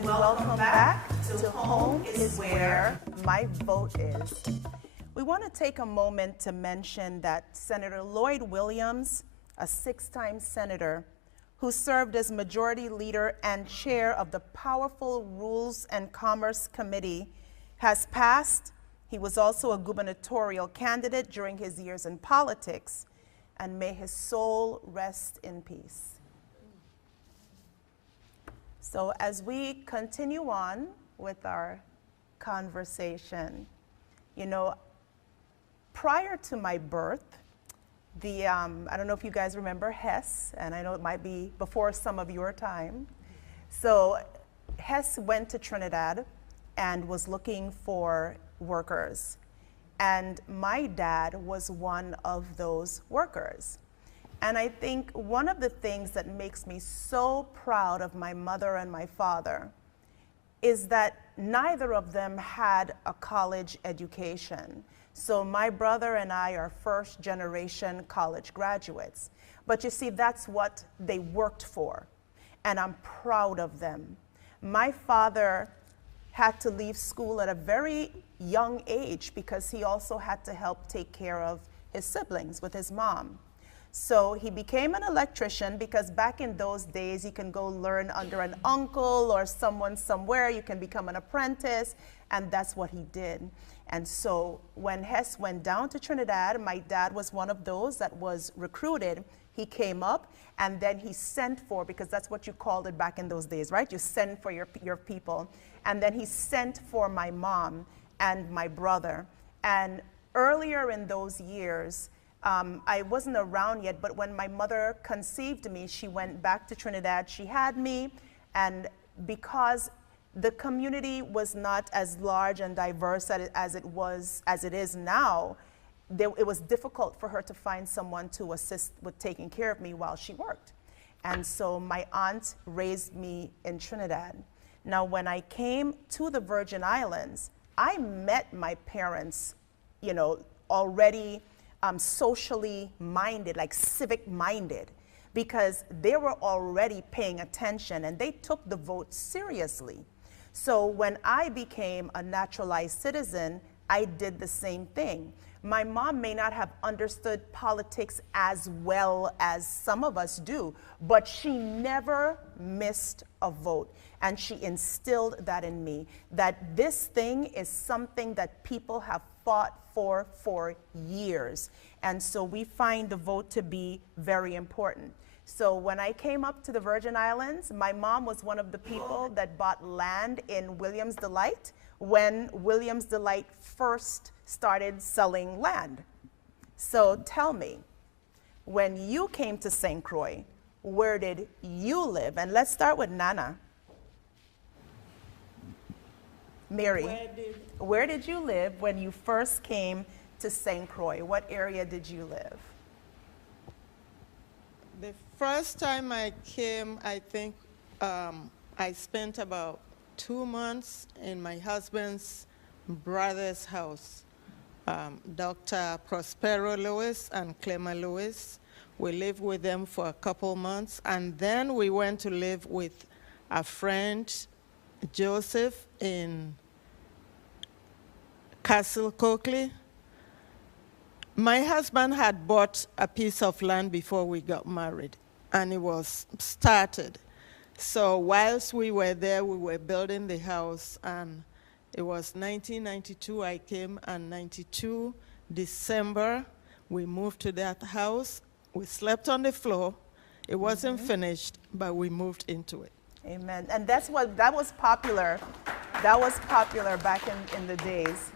and welcome back to Home is Where My Vote Is. We want to take a moment to mention that Senator Lloyd Williams, a 6-time senator who served as majority leader and chair of the powerful Rules and Commerce Committee, has passed. He was also a gubernatorial candidate during his years in politics, and may his soul rest in peace. So as we continue on with our conversation, you know, prior to my birth, I don't know if you guys remember Hess, and I know it might be before some of your time. So Hess went to Trinidad and was looking for workers. And my dad was one of those workers. And I think one of the things that makes me so proud of my mother and my father is that neither of them had a college education. So my brother and I are first-generation college graduates. But you see, that's what they worked for, and I'm proud of them. My father had to leave school at a very young age because he also had to help take care of his siblings with his mom. So he became an electrician because back in those days, you can go learn under an uncle or someone somewhere, you can become an apprentice, and that's what he did. And so when Hess went down to Trinidad, my dad was one of those that was recruited. He came up, and then he sent for, because that's what you called it back in those days, right? You send for your people. And then he sent for my mom and my brother. And earlier in those years, I wasn't around yet, but when my mother conceived me, she went back to Trinidad. She had me, and because the community was not as large and diverse as it is now, it was difficult for her to find someone to assist with taking care of me while she worked. And so my aunt raised me in Trinidad. Now, when I came to the Virgin Islands, I met my parents, you know, already socially minded, like civic minded, because they were already paying attention and they took the vote seriously. So when I became a naturalized citizen, I did the same thing. My mom may not have understood politics as well as some of us do, but she never missed a vote. And she instilled that in me, that this thing is something that people have fought for years. And so we find the vote to be very important. So when I came up to the Virgin Islands, my mom was one of the people that bought land in Williams Delight when Williams Delight first started selling land. So tell me, when you came to St. Croix, where did you live? And let's start with Nana. Mary, where did you live when you first came to St. Croix? What area did you live? The first time I came, I think I spent about 2 months in my husband's brother's house, Dr. Prospero Lewis and Clemma Lewis. We lived with them for a couple months, and then we went to live with a friend, Joseph, in Castle Coakley. My husband had bought a piece of land before we got married, and it was started. So whilst we were there, we were building the house, and it was 1992 I came, and 92 December, we moved to that house. We slept on the floor. It wasn't finished, but we moved into it. Amen. And that was popular. That was popular back in the days.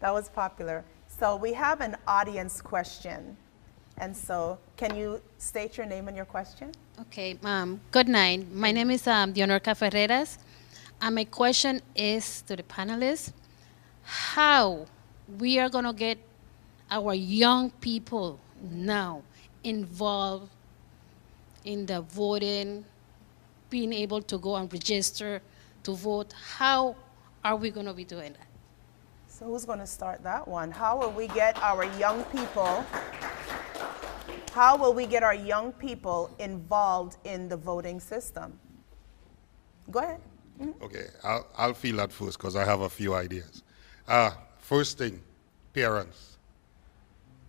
That was popular. So we have an audience question. And so can you state your name and your question? Okay, good night. My name is Dionorca Ferreras. My question is to the panelists, how we are going to get our young people now involved in the voting, being able to go and register to vote. How are we going to be doing that? So who's going to start that one? How will we get our young people, involved in the voting system? Go ahead. Okay, I'll feel that first because I have a few ideas. First thing, parents,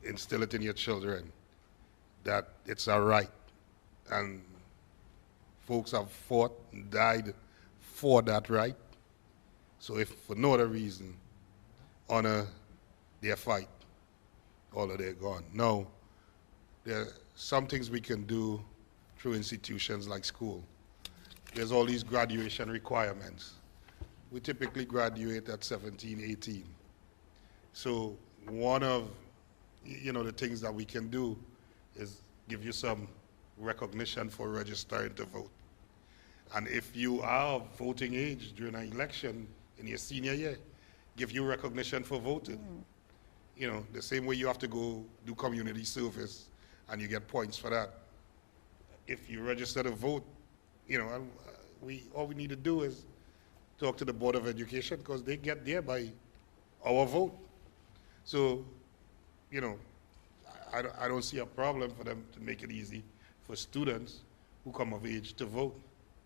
instill it in your children that it's a right. And folks have fought and died for that right. So if for no other reason, honor their fight, although they're gone. Now, there are some things we can do through institutions like school. There's all these graduation requirements. We typically graduate at 17, 18. So one of the things that we can do is give you some recognition for registering to vote. And if you are voting age during an election in your senior year, give you recognition for voting. The same way you have to go do community service and you get points for that. If you register to vote, all we need to do is talk to the Board of Education because they get there by our vote. So, I don't see a problem for them to make it easy for students who come of age to vote.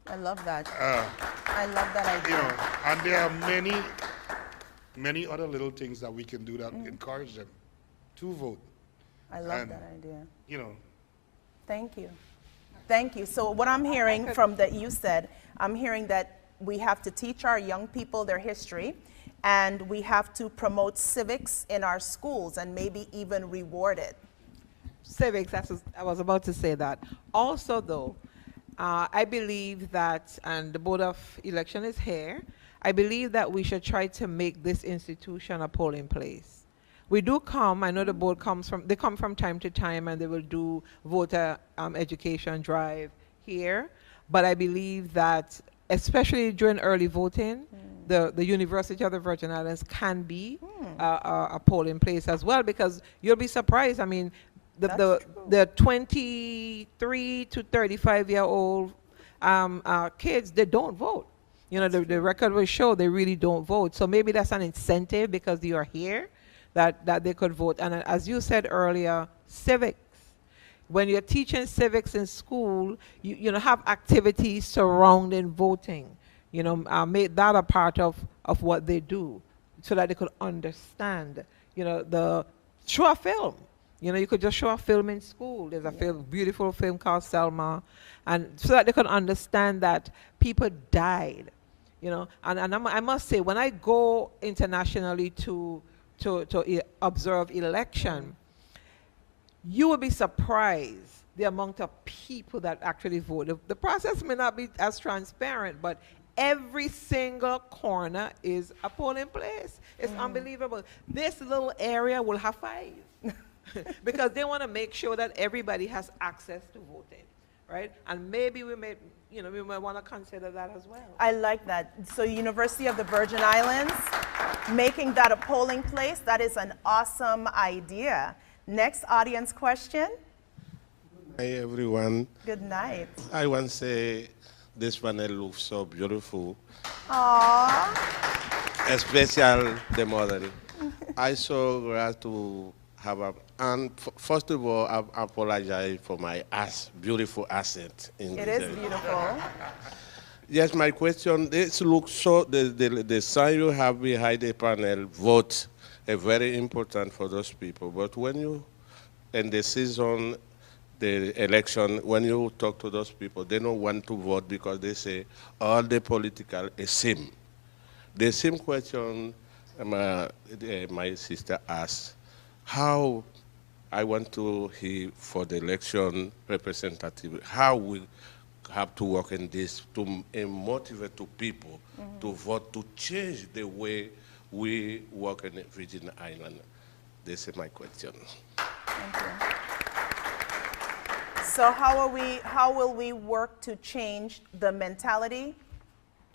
I love that. I love that idea. And there are many other little things that we can do that encourage them to vote. I love that idea. Thank you. Thank you. So what I'm hearing from that you said, I'm hearing that we have to teach our young people their history, and we have to promote civics in our schools and maybe even reward it. Civics, I was about to say that. Also, though, I believe that, and the Board of Election is here, I believe that we should try to make this institution a polling place. We do come, I know the board they come from time to time and they will do voter education drive here, but I believe that, especially during early voting, the University of the Virgin Islands can be a polling place as well, because you'll be surprised. I mean, the 23 to 35-year-old kids, they don't vote. The record will show they really don't vote. So maybe that's an incentive because you are here that they could vote. And as you said earlier, civics. When you're teaching civics in school, you have activities surrounding voting. Make that a part of what they do so that they could understand. Show a film. You could just show a film in school. There's a beautiful film called Selma, and so that they could understand that people died. And I must say, when I go internationally to observe election, you will be surprised the amount of people that actually vote. The process may not be as transparent, but every single corner is a polling place. It's unbelievable. This little area will have 5 because they want to make sure that everybody has access to voting, right? And maybe we may want to consider that as well. I like that. So University of the Virgin Islands, making that a polling place, that is an awesome idea. Next audience question. Hi, everyone. Good night. I want to say this panel looks so beautiful. Aww. Especially the model. I so glad to have and first of all, I apologize for my beautiful accent. It is beautiful. Yes, my question, this looks so, the sign you have behind the panel, vote, very important for those people. But when you, in the season, the election, when you talk to those people, they don't want to vote because they say all the political is same. The same question my sister asked, how I want to hear for the election representative, how we have to work in this to motivate to people to vote, to change the way we work in the Virgin Islands. This is my question. Thank you. So how will we work to change the mentality,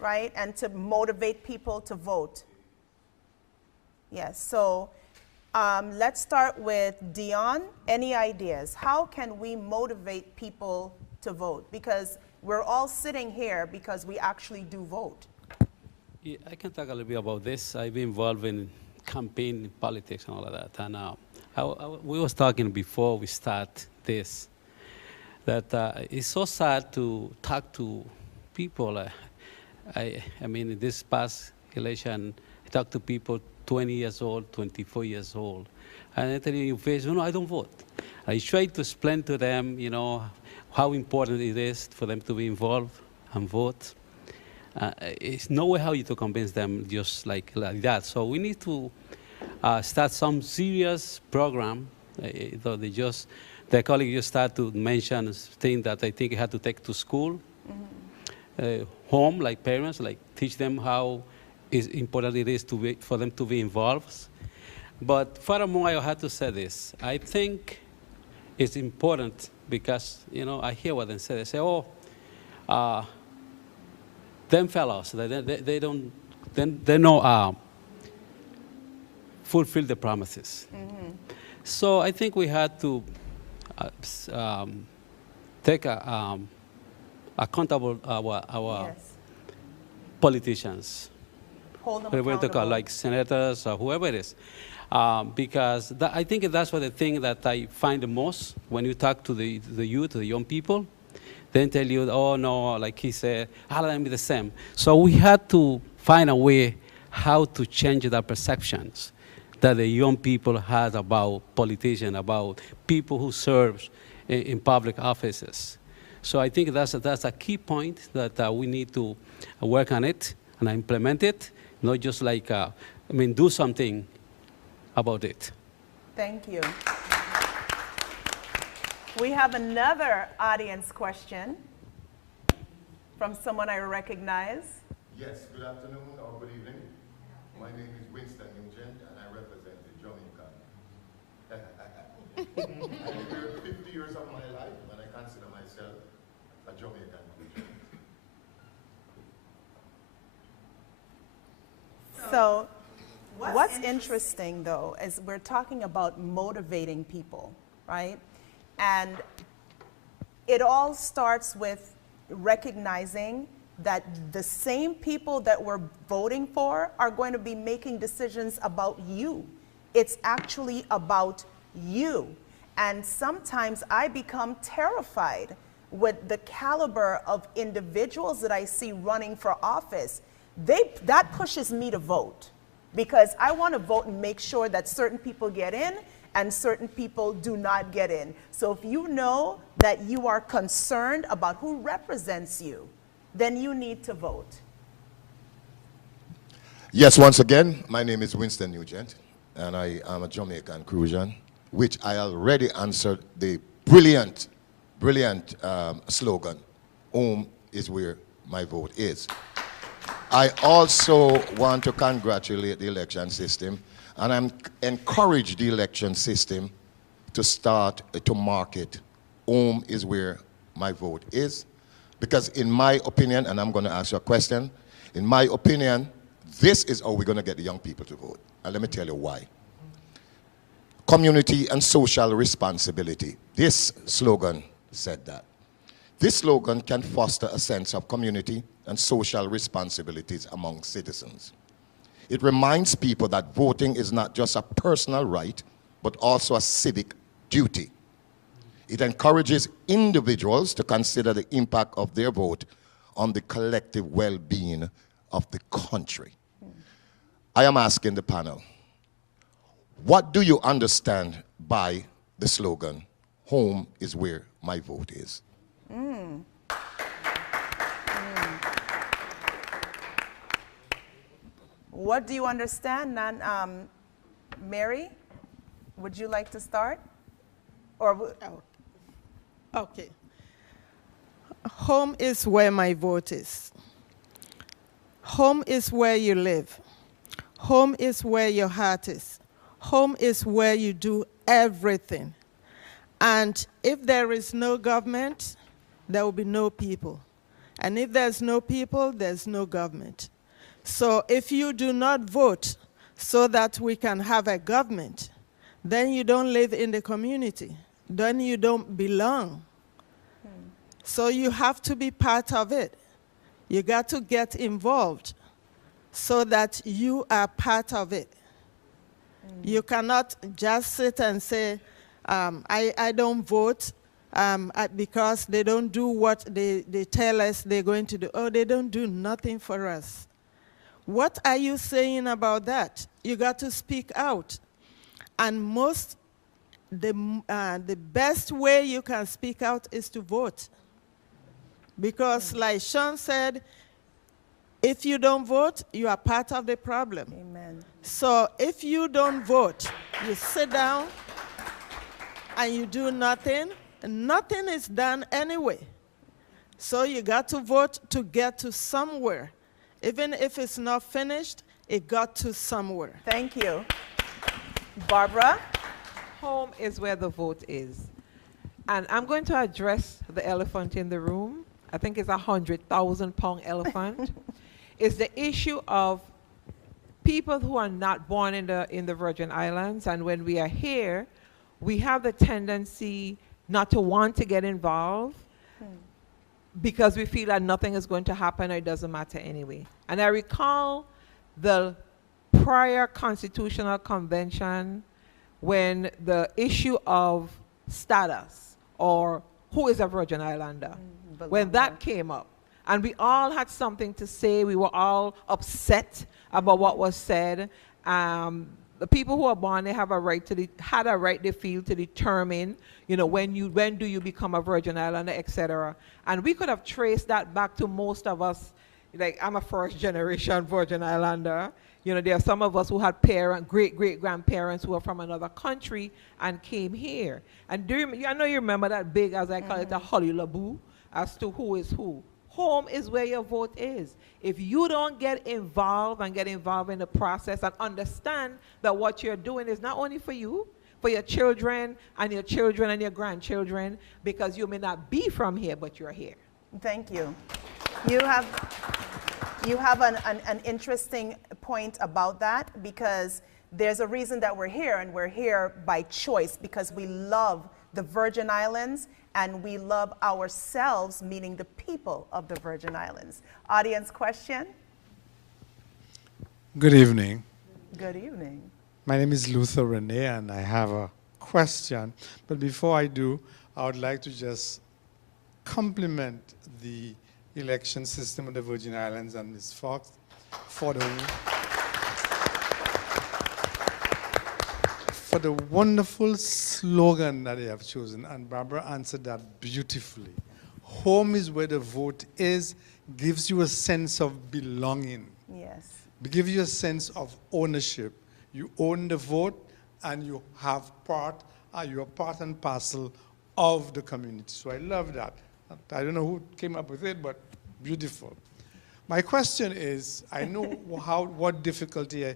right, and to motivate people to vote? Yes, so let's start with Dion. Any ideas? How can we motivate people to vote? Because we're all sitting here because we actually do vote. Yeah, I can talk a little bit about this. I've been involved in campaign politics and all of that. And we was talking before we start this, that it's so sad to talk to people I mean, in this past election, I talked to people 20 years old, 24 years old. And I tell you in face, no, I don't vote. I try to explain to them, you know, how important it is for them to be involved and vote. It's no way how you to convince them just like that. So we need to start some serious program. Though the colleague just started to mention things that I think you have to take to school, home, like parents, like teach them how important it is for them to be involved. But furthermore, I have to say this. I think it's important because, you know, I hear what they say. They say, oh, them fellows, they don't fulfill the promises. So I think we had to take accountable our Yes. politicians, Hold them whoever they call, accountable. like senators or whoever it is. Because I think that's what the thing that I find the most when you talk to the youth, the young people. Then tell you, oh no, like he said, all of them be the same. So we had to find a way how to change the perceptions that the young people had about politicians, about people who serve in public offices. So I think that's a key point that we need to work on it and implement it, not just like, do something about it. Thank you. We have another audience question from someone I recognize. Yes, good afternoon or good evening. My name is Winston Nugent and I represent the Jamaican. I live here 50 years of my life and I consider myself a Jamaican Nugent. So what's interesting, though, is we're talking about motivating people, right? And it all starts with recognizing that the same people that we're voting for are going to be making decisions about you. It's actually about you. And sometimes I become terrified with the caliber of individuals that I see running for office. That pushes me to vote, because I want to vote and make sure that certain people get in and certain people do not get in. So if you know that you are concerned about who represents you, then you need to vote. Yes, once again, my name is Winston Nugent and I am a Jamaican Crucian, which I already answered the brilliant slogan, home is where my vote is. I also want to congratulate the election system, and I'm encourage the election system to start to market home is where my vote is. Because in my opinion, and I'm going to ask you a question, in my opinion, this is how we're going to get the young people to vote. And let me tell you why. Community and social responsibility. This slogan said that. This slogan can foster a sense of community and social responsibilities among citizens. It reminds people that voting is not just a personal right, but also a civic duty. It encourages individuals to consider the impact of their vote on the collective well-being of the country. I am asking the panel, what do you understand by the slogan, home is where my vote is? What do you understand, Mary? Would you like to start? Or Okay. Home is where my vote is. Home is where you live. Home is where your heart is. Home is where you do everything. And if there is no government, there will be no people. And if there's no people, there's no government. So if you do not vote so that we can have a government, then you don't live in the community. Then you don't belong. So you have to be part of it. You got to get involved so that you are part of it. You cannot just sit and say, I don't vote, because they don't do what they tell us they're going to do. Oh, they don't do nothing for us. What are you saying about that? You got to speak out. And the best way you can speak out is to vote. Because like Sean said, if you don't vote, you are part of the problem. Amen. So if you don't vote, you sit down and you do nothing, and nothing is done anyway. So you got to vote to get to somewhere. Even if it's not finished, it got to somewhere. Thank you. Barbara? Home is where the vote is. And I'm going to address the elephant in the room. I think it's a 100,000-pound elephant. It's the issue of people who are not born in the Virgin Islands, and when we are here, we have the tendency not to want to get involved because we feel that nothing is going to happen or it doesn't matter anyway. And I recall the prior Constitutional Convention when the issue of status or who is a Virgin Islander, when that came up. And we all had something to say. We were all upset about what was said. The people who are born, they have a right to had a right, they feel, to determine, you know, when do you become a Virgin Islander, etc. And we could have traced that back to most of us. Like, I'm a first-generation Virgin Islander. You know, there are some of us who had great-grandparents who are from another country and came here. And I know you remember that big, as I call it, a hullabaloo as to who is who. Home is where your vote is. If you don't get involved in the process and understand that what you're doing is not only for you, for your children and your grandchildren, because you may not be from here, but you're here. Thank you. You have an interesting point about that, because there's a reason that we're here, and we're here by choice because we love the Virgin Islands and we love ourselves, meaning the people of the Virgin Islands. Audience question? Good evening. Good evening. My name is Luther Rene, and I have a question. But before I do, I would like to just compliment the election system of the Virgin Islands and Ms. Fox for the wonderful slogan that they have chosen, and Barbara answered that beautifully. Home is where the vote is, gives you a sense of belonging. Yes. Gives you a sense of ownership. You own the vote, and you have you're part and parcel of the community. So I love that. I don't know who came up with it, but beautiful. My question is, I know what difficulty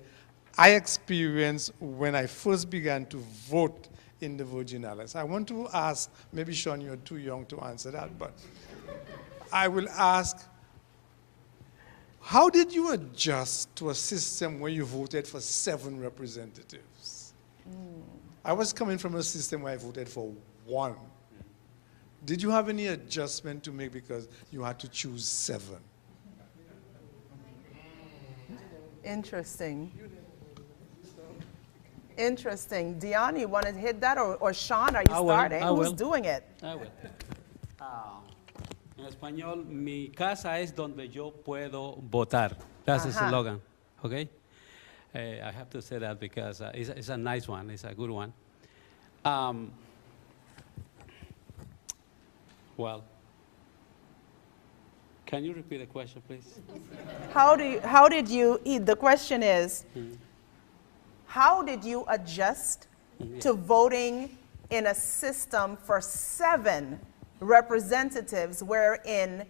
I experienced when I first began to vote in the Virgin Islands. I want to ask, maybe Sean, you're too young to answer that, but I will ask, how did you adjust to a system where you voted for 7 representatives? I was coming from a system where I voted for 1. Did you have any adjustment to make because you had to choose 7? Interesting. Interesting. Dion, you want to hit that? Or Sean, are you starting? Who's doing it? I will. En español, mi casa es donde yo puedo votar. That's the slogan. Okay? I have to say that because it's a nice one. It's a good one. Well, can you repeat the question, please? The question is, how did you adjust to voting in a system for 7 representatives, where in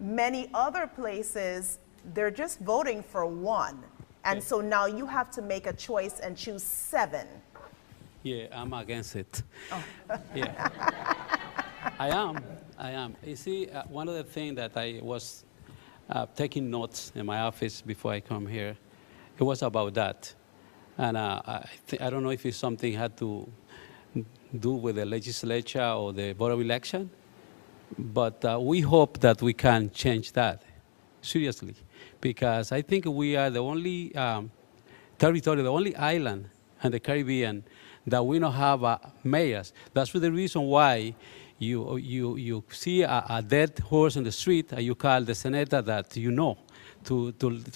many other places, they're just voting for 1? And so now you have to make a choice and choose 7. Yeah, I'm against it. Oh. Yeah. I am. You see, one of the things that I was taking notes in my office before I come here, it was about that. And I don't know if it's something had to do with the legislature or the board of election, but we hope that we can change that, seriously, because I think we are the only territory, the only island in the Caribbean that we don't have mayors. That's the reason why you see a dead horse in the street, and you call the senator that you know to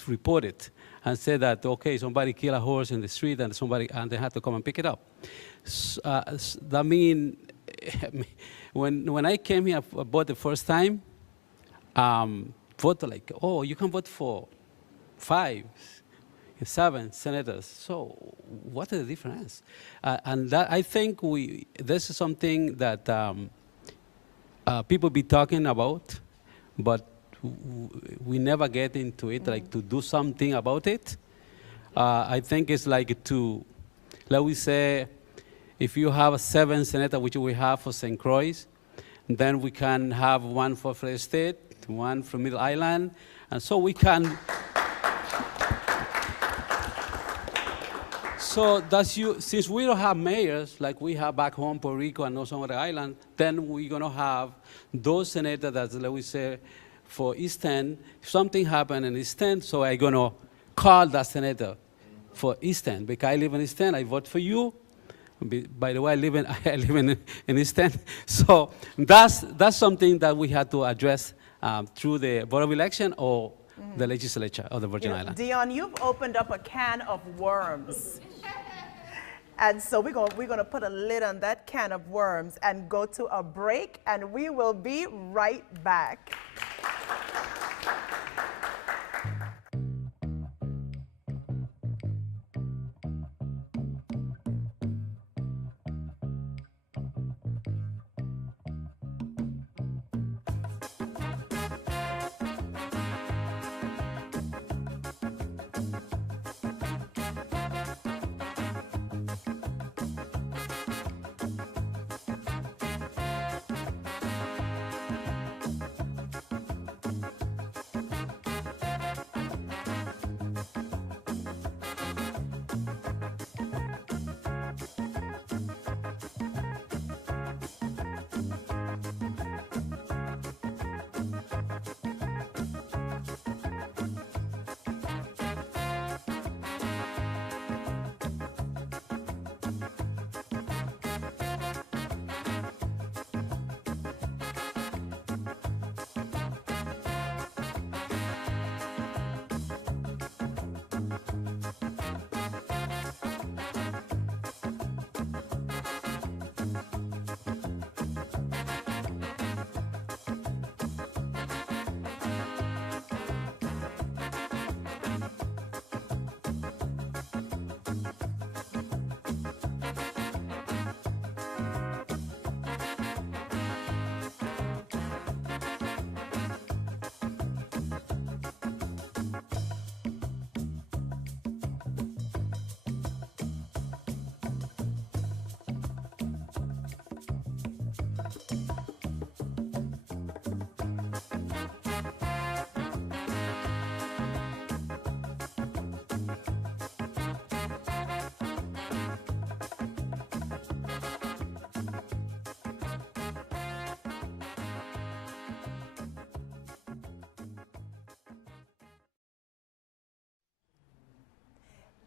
report it and say that, okay, somebody killed a horse in the street and they have to come and pick it up. That mean, when I came here about the first time, voted like, oh, you can vote for 5, 7 senators. So what is the difference? And that, I think this is something that people be talking about, but we never get into it, like to do something about it. I think it's like let we say, if you have 7 senators, which we have for St. Croix, then we can have 1 for Free State, 1 from Middle Island, and so we can. So since we don't have mayors like we have back home, Puerto Rico and some other island, then we're gonna have those senators that, let we say, for East End. If something happened in East End, so I'm gonna call that senator for East End because I live in East End. I vote for you. By the way, I live in East End. So that's something that we had to address through the Board of Election or the legislature of the Virgin Islands. Dion, you've opened up a can of worms. And so we're going to put a lid on that can of worms and go to a break, and we will be right back.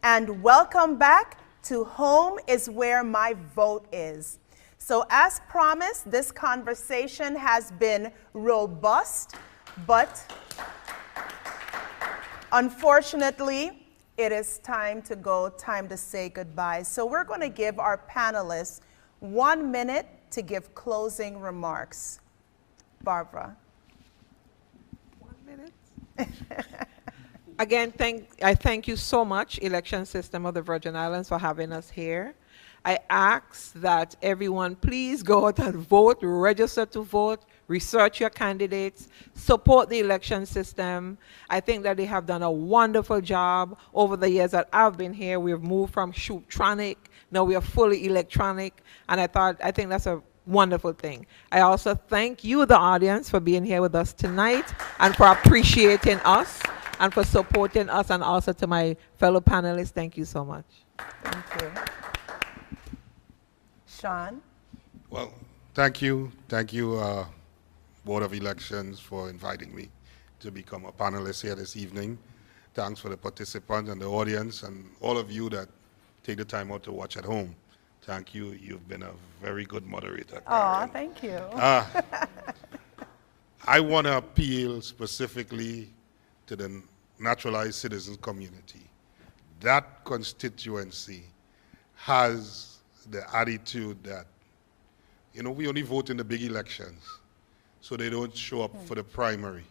And welcome back to Home is Where My Vote Is. So as promised, this conversation has been robust, but unfortunately, it is time to go, time to say goodbye. So we're going to give our panelists 1 minute to give closing remarks. Barbara. 1 minute? Again, I thank you so much, Election System of the Virgin Islands, for having us here. I ask that everyone please go out and vote, register to vote, research your candidates, support the election system. I think that they have done a wonderful job over the years that I've been here. We've moved from shoot-tronic, now we are fully electronic, and I think that's a wonderful thing. I also thank you, the audience, for being here with us tonight and for appreciating us and for supporting us, and also to my fellow panelists, thank you so much. Thank you. Sean? Well, thank you. Thank you, Board of Elections, for inviting me to become a panelist here this evening. Thanks for the participants and the audience and all of you that take the time out to watch at home Thank you. You've been a very good moderator, Aw, Karen. thank you. I want to appeal specifically to the naturalized citizens community. That constituency has the attitude that, you know, we only vote in the big elections, so they don't show up for the primary.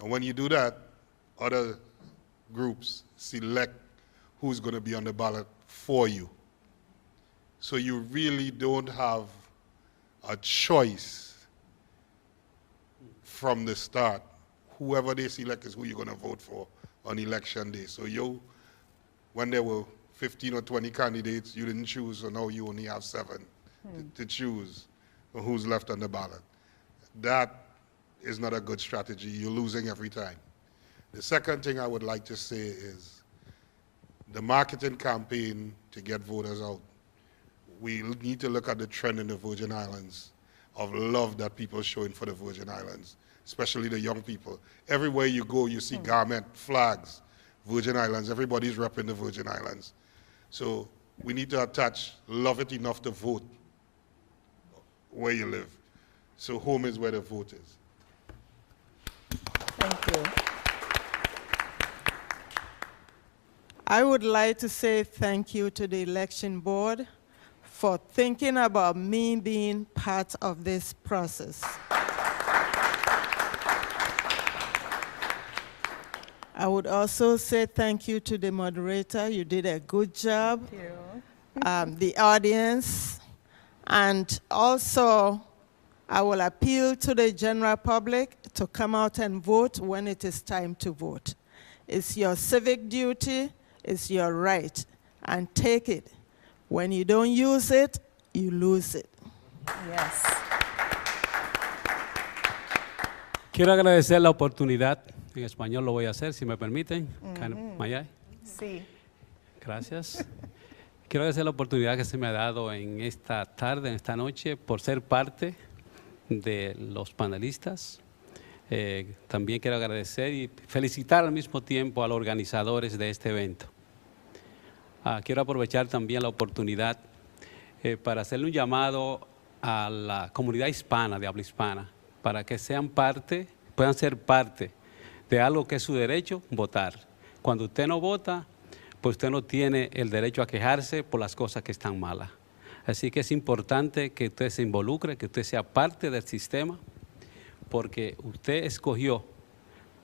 And when you do that, other groups select who's going to be on the ballot for you. So you really don't have a choice from the start. Whoever they select is who you're going to vote for on election day. So when there were 15 or 20 candidates, you didn't choose, so now you only have 7 to choose who's left on the ballot. That is not a good strategy. You're losing every time. The second thing I would like to say is the marketing campaign to get voters out. We need to look at the trend in the Virgin Islands of love that people are showing for the Virgin Islands, especially the young people. Everywhere you go, you see garment, flags, Virgin Islands. Everybody's repping the Virgin Islands. So we need to love it enough to vote where you live. So home is where the vote is. Thank you. I would like to say thank you to the election board for thinking about me being part of this process. I would also say thank you to the moderator. You did a good job. Thank you. The audience, and also I will appeal to the general public to come out and vote when it is time to vote. It's your civic duty, it's your right, and take it. When you don't use it, you lose it. Yes. Quiero agradecer la oportunidad. En español lo voy a hacer, si me permiten. Mayay. Sí. Gracias. Quiero agradecer la oportunidad que se me ha dado en esta tarde, en esta noche, por ser parte de los panelistas. También quiero agradecer y felicitar al mismo tiempo a los organizadores de este evento. Quiero aprovechar también la oportunidad para hacerle un llamado a la comunidad hispana, de habla hispana, para que puedan ser parte de algo que es su derecho, votar. Cuando usted no vota, pues usted no tiene el derecho a quejarse por las cosas que están malas. Así que es importante que usted se involucre, que usted sea parte del sistema, porque usted escogió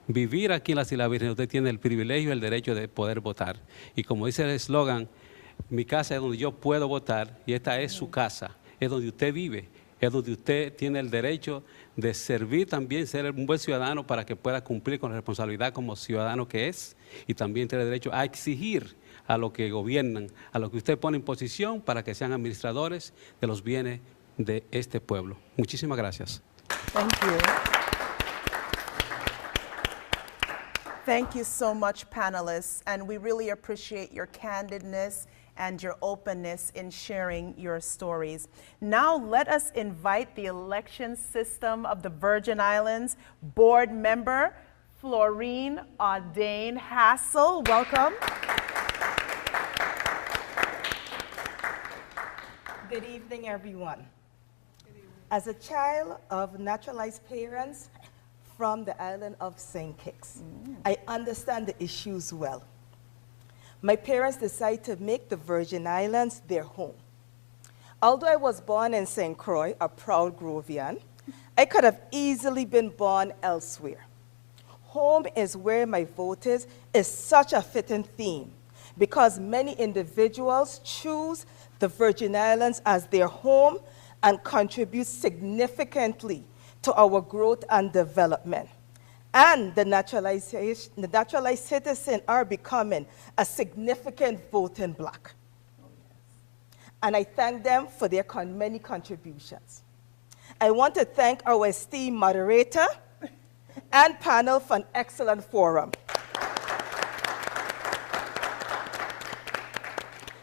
vivir aquí en las Islas Vírgenes. Usted tiene el privilegio y el derecho de poder votar. Y como dice el eslogan, mi casa es donde yo puedo votar y esta es su casa, es donde usted vive, es donde usted tiene el derecho de servir también, ser un buen ciudadano para que pueda cumplir con la responsabilidad como ciudadano que es, y también tiene derecho a exigir a los que gobiernan, a los que usted pone en posición para que sean administradores de los bienes de este pueblo. Muchísimas gracias. Thank you. Thank you so much, panelists, and we really appreciate your candidness and your openness in sharing your stories. Now let us invite the election system of the Virgin Islands board member, Florine Audane Hassel. Welcome. Good evening, everyone. As a child of naturalized parents from the island of St. Kitts, I understand the issues well. My parents decided to make the Virgin Islands their home. Although I was born in St. Croix, a proud Grovian, I could have easily been born elsewhere. Home is where my vote is such a fitting theme because many individuals choose the Virgin Islands as their home and contribute significantly to our growth and development. And the naturalized citizens are becoming a significant voting bloc. And I thank them for their many contributions. I want to thank our esteemed moderator and panel for an excellent forum.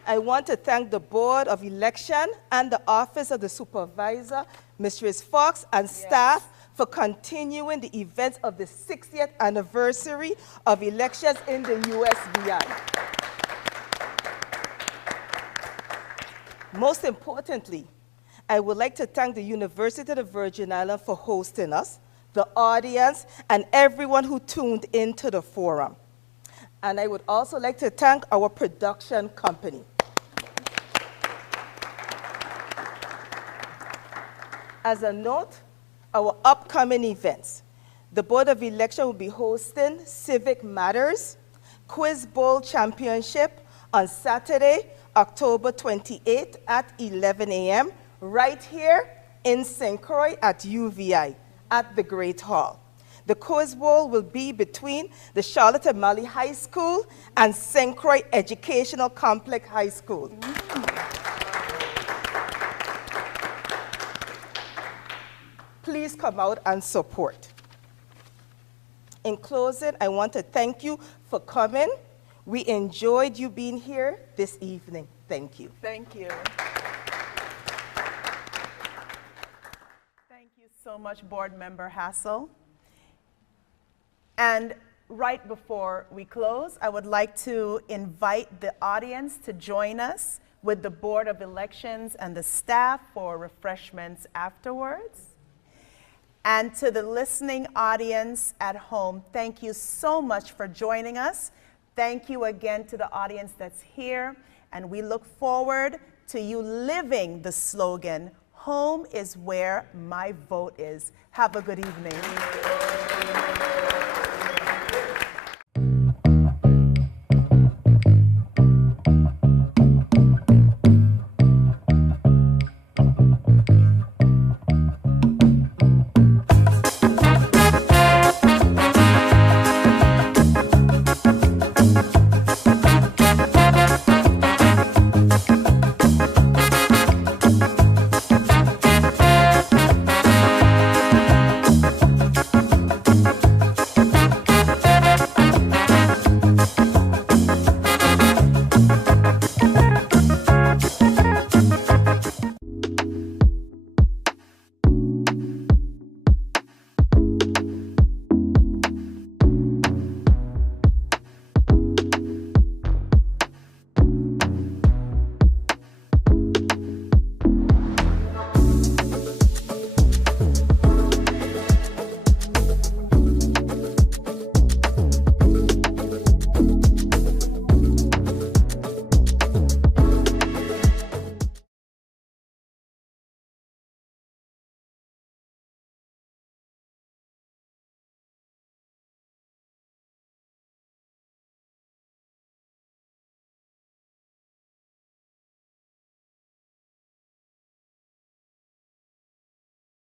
I want to thank the Board of Election and the Office of the Supervisor, Mrs. Fox, and staff for continuing the events of the 60th anniversary of elections in the ESVI. Most importantly, I would like to thank the University of the Virgin Islands for hosting us, the audience, and everyone who tuned into the forum. And I would also like to thank our production company. As a note, our upcoming events. The Board of Election will be hosting Civic Matters Quiz Bowl Championship on Saturday, October 28th at 11 a.m. right here in St. Croix at UVI at the Great Hall. The Quiz Bowl will be between the Charlotte Amalie High School and St. Croix Educational Complex High School. Please come out and support. In closing, I want to thank you for coming. We enjoyed you being here this evening. Thank you. Thank you. Thank you so much, Board Member Hassel. And right before we close, I would like to invite the audience to join us with the Board of Elections and the staff for refreshments afterwards. And to the listening audience at home, thank you so much for joining us. Thank you again to the audience that's here. And we look forward to you living the slogan, "Home is where my vote is." Have a good evening.